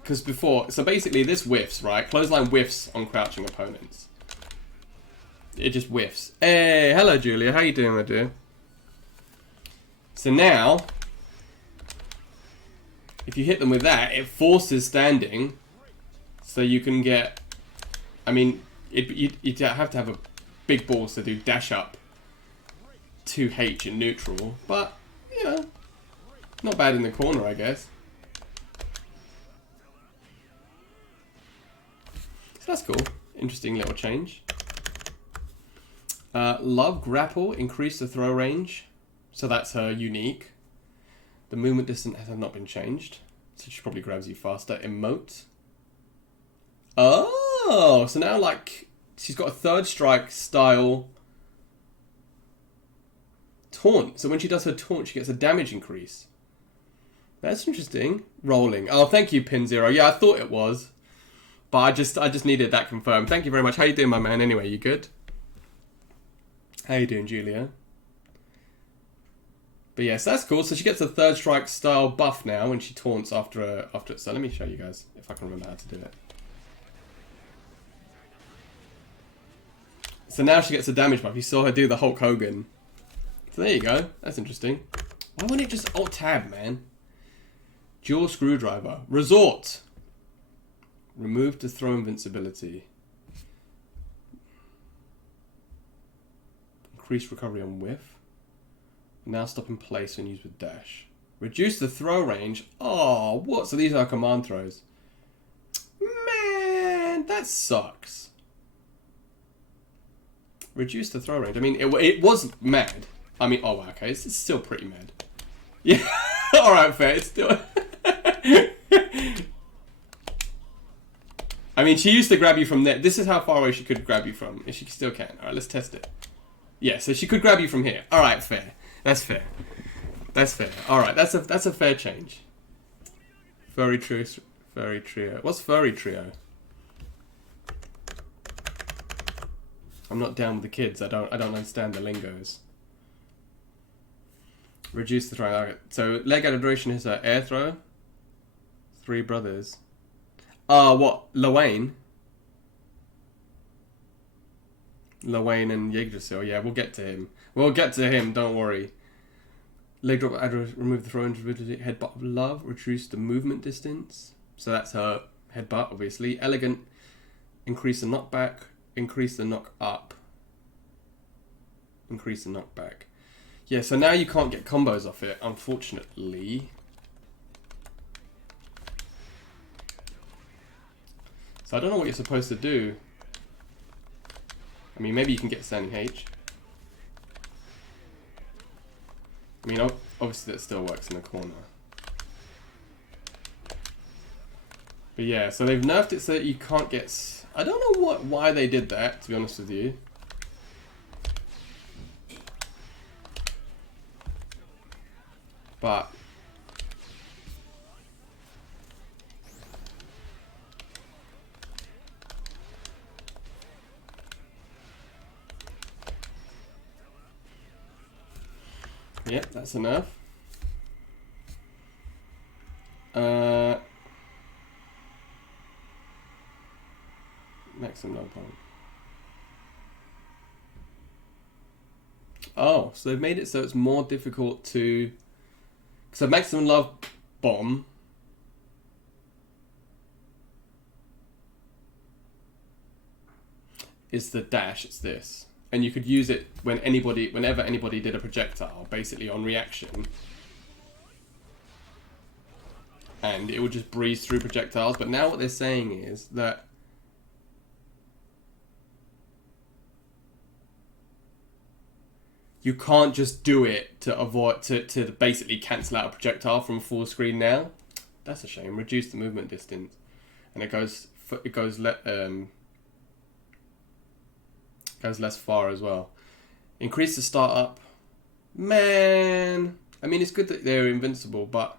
Because before... So basically this whiffs, right? Clothesline whiffs on crouching opponents. It just whiffs. Hey, hello Julia. How you doing, my dear? So now... If you hit them with that, it forces standing. So you can get... I mean, you'd have to have a big balls to do dash up 2H in neutral. But, you know... Not bad in the corner, I guess. So that's cool. Interesting little change. Love Grapple, increase the throw range. So that's her unique. The movement distance has not been changed. So she probably grabs you faster. Emote. Oh! So now, like, she's got a third strike style taunt. So when she does her taunt, she gets a damage increase. That's interesting. Rolling. Oh, thank you, Pin Zero. Yeah, I thought it was. But I just needed that confirmed. Thank you very much. How you doing, my man? Anyway, you good? How you doing, Julia? But yes, that's cool. So she gets a third strike style buff now when she taunts after it. So let me show you guys if I can remember how to do it. So now she gets a damage buff. You saw her do the Hulk Hogan. So there you go. That's interesting. Why wouldn't it just alt-tab, man? Dual Screwdriver. Resort. Remove to throw invincibility. Increase recovery on whiff. Now stop in place when used with dash. Reduce the throw range. Oh, what? So these are command throws. Man, that sucks. Reduce the throw range. I mean, it was mad. I mean, oh, wow, okay. It's still pretty mad. Yeah. Alright, fair. It's still... I mean, she used to grab you from there. This is how far away she could grab you from. If she still can. Alright, let's test it. Yeah, so she could grab you from here. Alright, fair. That's fair. That's fair. Alright, that's a fair change. Furry trio. What's furry trio? I'm not down with the kids. I don't understand the lingos. Reduce the throw. So leg adoration is her air throw. 3 brothers. What? Lawayne and Yggdrasil. Yeah, we'll get to him. Don't worry. Leg drop, remove the throw into headbutt of love. Reduce the movement distance. So that's her headbutt, obviously. Elegant. Increase the knockback. Increase the knock up. Increase the knockback. Yeah, so now you can't get combos off it, unfortunately. So I don't know what you're supposed to do. I mean, maybe you can get standing H. I mean, obviously that still works in the corner. But yeah, so they've nerfed it so that you can't get... I don't know why they did that, to be honest with you. But... Yep, that's enough. Maximum love bomb. Oh, so they've made it so it's more difficult to... So maximum love bomb... is the dash, it's this. And you could use it whenever anybody did a projectile, basically on reaction. And it would just breeze through projectiles. But now what they're saying is that you can't just do it to avoid to basically cancel out a projectile from full screen now. That's a shame. Reduce the movement distance, and it goes less far as well. Increase the startup. Man, I mean, it's good that they're invincible, but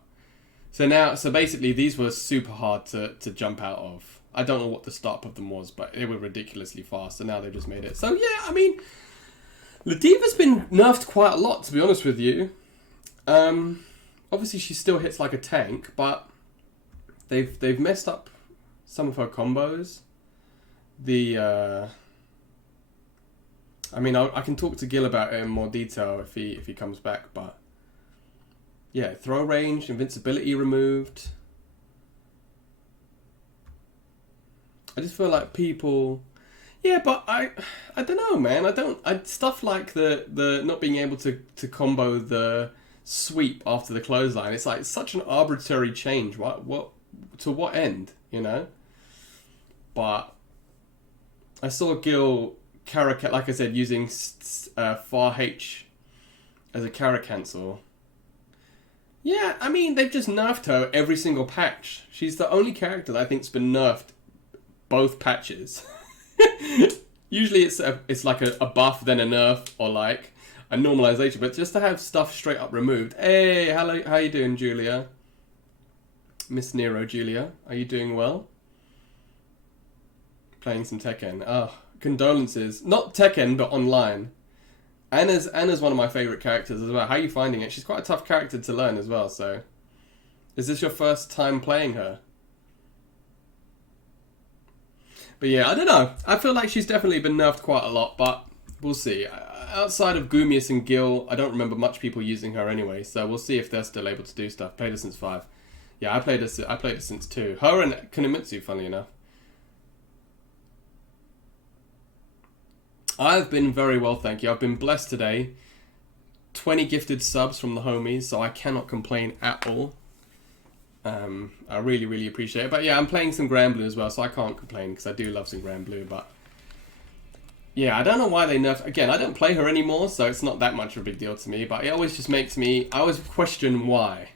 so basically these were super hard to jump out of. I don't know what the startup of them was, but they were ridiculously fast, so now they've just made it. So yeah, I mean, Ladiva's been nerfed quite a lot, to be honest with you. Obviously she still hits like a tank, but they've messed up some of her combos. I mean, I can talk to Gil about it in more detail if he comes back, but yeah, throw range, invincibility removed. I just feel like people, yeah, but I don't know, man. Stuff like the not being able to combo the sweep after the clothesline. It's like such an arbitrary change. What to what end, you know? But I saw Gil like I said, using far H as a Kara cancel. Yeah, I mean, they've just nerfed her every single patch. She's the only character that I think's been nerfed both patches. Usually it's like a buff, then a nerf, or like a normalization. But just to have stuff straight up removed. Hey, hello, how you doing, Julia? Miss Nero, Julia. Are you doing well? Playing some Tekken. Oh, condolences. Not Tekken, but online. Anna's one of my favourite characters as well. How are you finding it? She's quite a tough character to learn as well, so... Is this your first time playing her? But yeah, I don't know. I feel like she's definitely been nerfed quite a lot, but we'll see. Outside of Gumius and Gil, I don't remember much people using her anyway, so we'll see if they're still able to do stuff. Played her since 5. Yeah, I played her since 2. Her and Kunimitsu, funnily enough. I've been very well, thank you. I've been blessed today. 20 gifted subs from the homies, so I cannot complain at all. I really, really appreciate it. But yeah, I'm playing some Granblue as well, so I can't complain because I do love some Granblue. But yeah, I don't know why they nerfed... Again, I don't play her anymore, so it's not that much of a big deal to me. But it always just makes me... I always question why.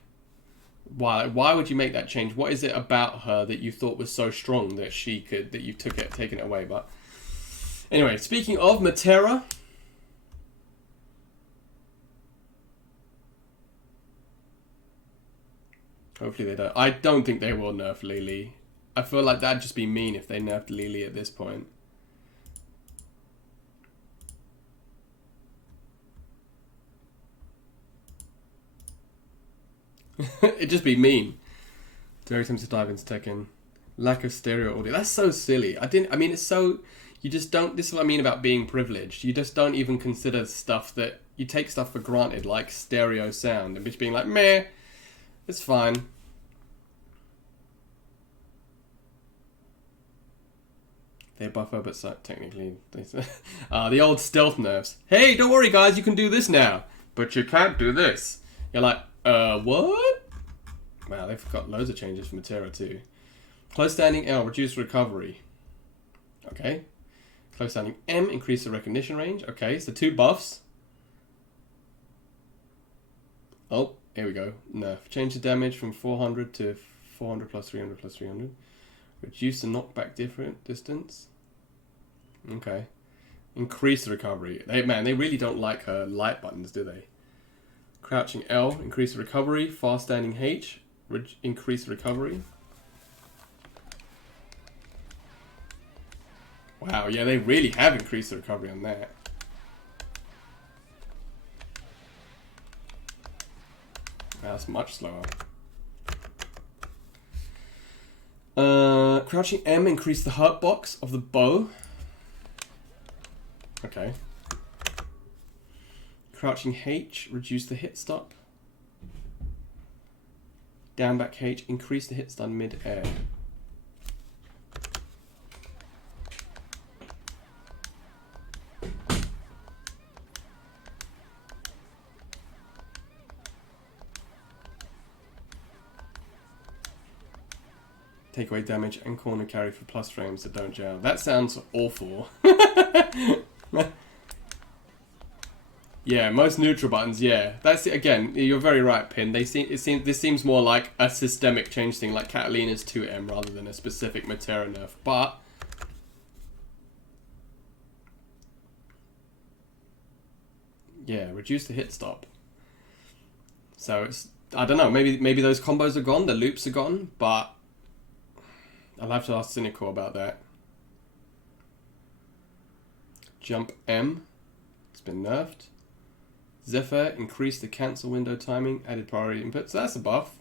Why would you make that change? What is it about her that you thought was so strong that you taken it away? But anyway, speaking of Metera, hopefully they don't. I don't think they will nerf Lily. I feel like that'd just be mean if they nerfed Lily at this point. It'd just be mean. Very tempted to dive into Tekken. Lack of stereo audio. That's so silly. I mean, it's so... You just don't... This is what I mean about being privileged. You just don't even consider stuff that... You take stuff for granted, like stereo sound, and just being like, meh, it's fine. They buffer, but technically... the old stealth nerfs. Hey, don't worry, guys, you can do this now. But you can't do this. You're like, what? Wow, they've got loads of changes for Metera too. Close standing L, reduce recovery. Okay. Close standing M, increase the recognition range. Okay, so 2 buffs. Oh, here we go. Nerf. Change the damage from 400 to 400 plus 300 plus 300. Reduce the knockback distance. Okay. Increase the recovery. They really don't like her light buttons, do they? Crouching L, increase the recovery. Fast standing H, increase the recovery. Wow, yeah, they really have increased the recovery on that. That's much slower. Crouching M, increase the hurt box of the bow. Okay. Crouching H, reduce the hit stop. Down back H, increase the hit stun mid-air. Take away damage and corner carry for plus frames that don't gel. That sounds awful. Yeah, most neutral buttons, yeah. That's it, again, you're very right, Pin. This seems more like a systemic change thing, like Katalina's 2M rather than a specific Metera nerf. But yeah, reduce the hit stop. So it's, I don't know, maybe those combos are gone, the loops are gone, but I'll have to ask Cynical about that. Jump M, it's been nerfed. Zephyr, increased the cancel window timing, added priority input. So that's a buff.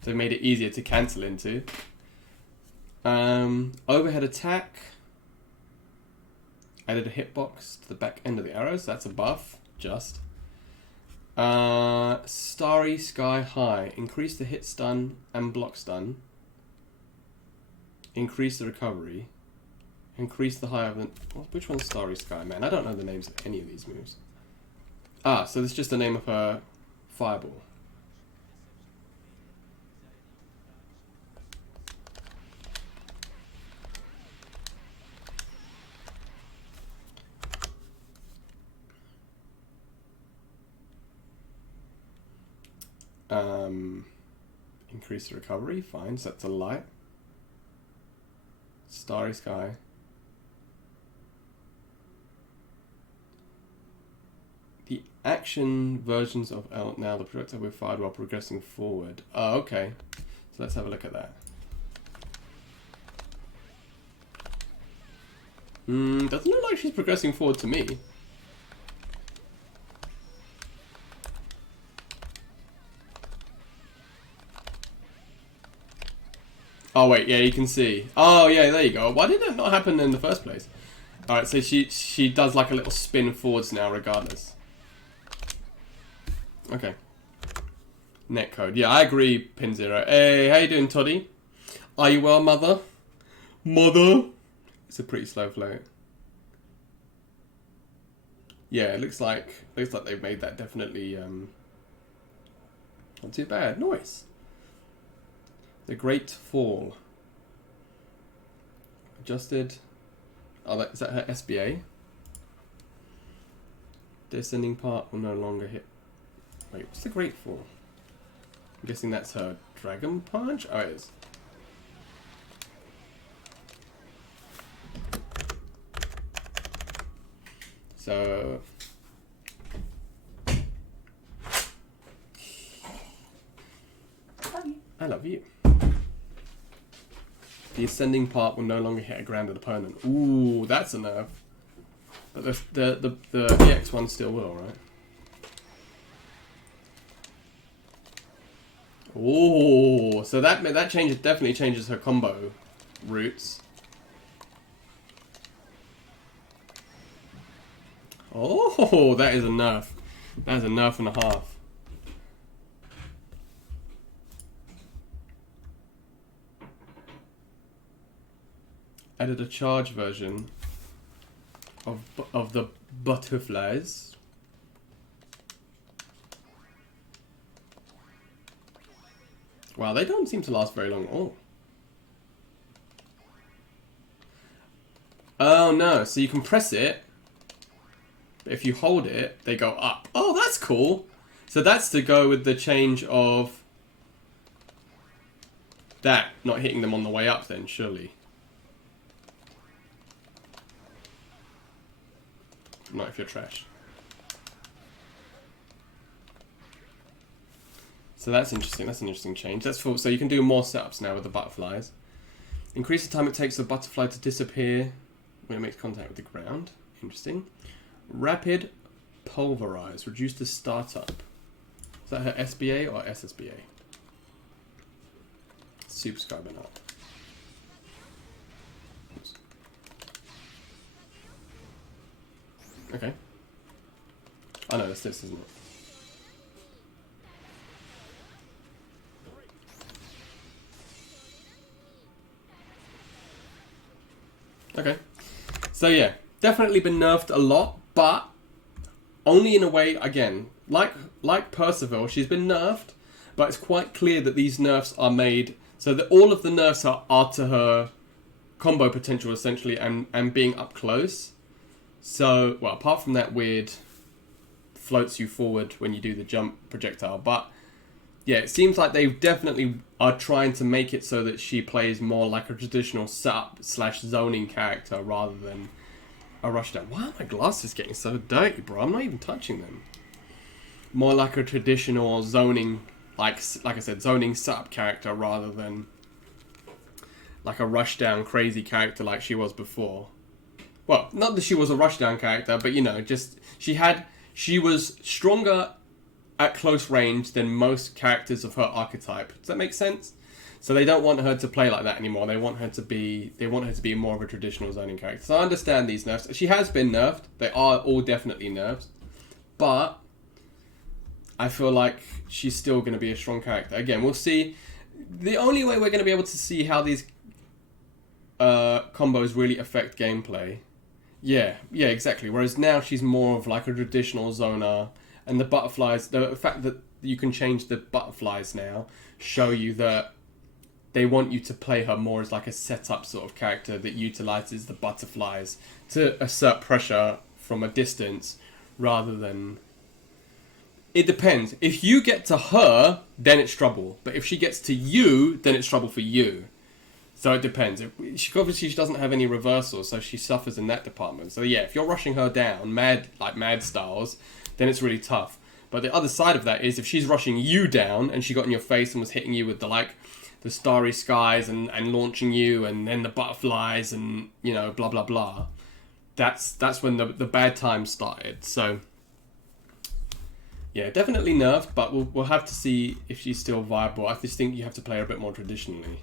So they made it easier to cancel into. Overhead attack. Added a hitbox to the back end of the arrows. So that's a buff. Just. Starry Sky High. Increase the hit stun and block stun. Increase the recovery. Increase the high of the... Which one's Starry Sky, man? I don't know the names of any of these moves. Ah, so that's just the name of her fireball. Increase the recovery, fine, so that's a light. Starry Sky. The action versions of L now, the projectile will be fired while progressing forward. Oh, okay. So let's have a look at that. Doesn't look like she's progressing forward to me. Oh wait, yeah, you can see. Oh yeah, there you go. Why did that not happen in the first place? Alright, so she does like a little spin forwards now regardless. Okay. Netcode. Yeah, I agree, Pin Zero. Hey, how you doing, Toddy? Are you well, mother? Mother? It's a pretty slow float. Yeah, it looks like they've made that definitely not too bad. Nice. The Great Fall. Adjusted. Oh, is that her SBA? Descending part will no longer hit. Wait, what's the Great Fall? I'm guessing that's her Dragon Punch? Oh, it is. So... I love you. The ascending part will no longer hit a grounded opponent. Ooh, that's a nerf. But the EX one still will, right? Oh, so that definitely changes her combo routes. Oh, that is a nerf. That is a nerf and a half. Added a charge version of the butterflies. Wow, they don't seem to last very long at all. Oh no, so you can press it, but if you hold it, they go up. Oh, that's cool. So that's to go with the change of that not hitting them on the way up then, surely. Not if you're trash. So that's interesting. That's an interesting change. That's full. So you can do more setups now with the butterflies. Increase the time it takes the butterfly to disappear when it makes contact with the ground. Interesting. Rapid pulverize. Reduce the startup. Is that her SBA or SSBA? Subscriber now. Oops. Okay. Oh no, that's this, isn't it? Okay. So yeah, definitely been nerfed a lot, but only in a way, again, like Percival, she's been nerfed, but it's quite clear that these nerfs are made so that all of the nerfs are to her combo potential essentially and being up close. So, well, apart from that weird floats you forward when you do the jump projectile, but yeah, it seems like they definitely are trying to make it so that she plays more like a traditional setup / zoning character rather than a rushdown. Why are my glasses getting so dirty, bro? I'm not even touching them. More like a traditional zoning, like I said, zoning setup character rather than like a rushdown crazy character like she was before. Well, not that she was a rushdown character, but you know, just she was stronger at close range than most characters of her archetype. Does that make sense? So they don't want her to play like that anymore. They want her to be more of a traditional zoning character. So I understand these nerfs. She has been nerfed. They are all definitely nerfs. But I feel like she's still going to be a strong character. Again, we'll see. The only way we're going to be able to see how these combos really affect gameplay. Yeah, exactly. Whereas now she's more of like a traditional zoner. And the butterflies, the fact that you can change the butterflies now, show you that they want you to play her more as like a setup sort of character that utilizes the butterflies to assert pressure from a distance rather than... It depends. If you get to her, then it's trouble. But if she gets to you, then it's trouble for you. So it depends. Obviously, she doesn't have any reversals, so she suffers in that department. So yeah, if you're rushing her down, mad styles, then it's really tough. But the other side of that is if she's rushing you down and she got in your face and was hitting you with the starry skies and launching you and then the butterflies and, you know, blah, blah, blah. That's when the bad times started. So, yeah, definitely nerfed, but we'll have to see if she's still viable. I just think you have to play her a bit more traditionally.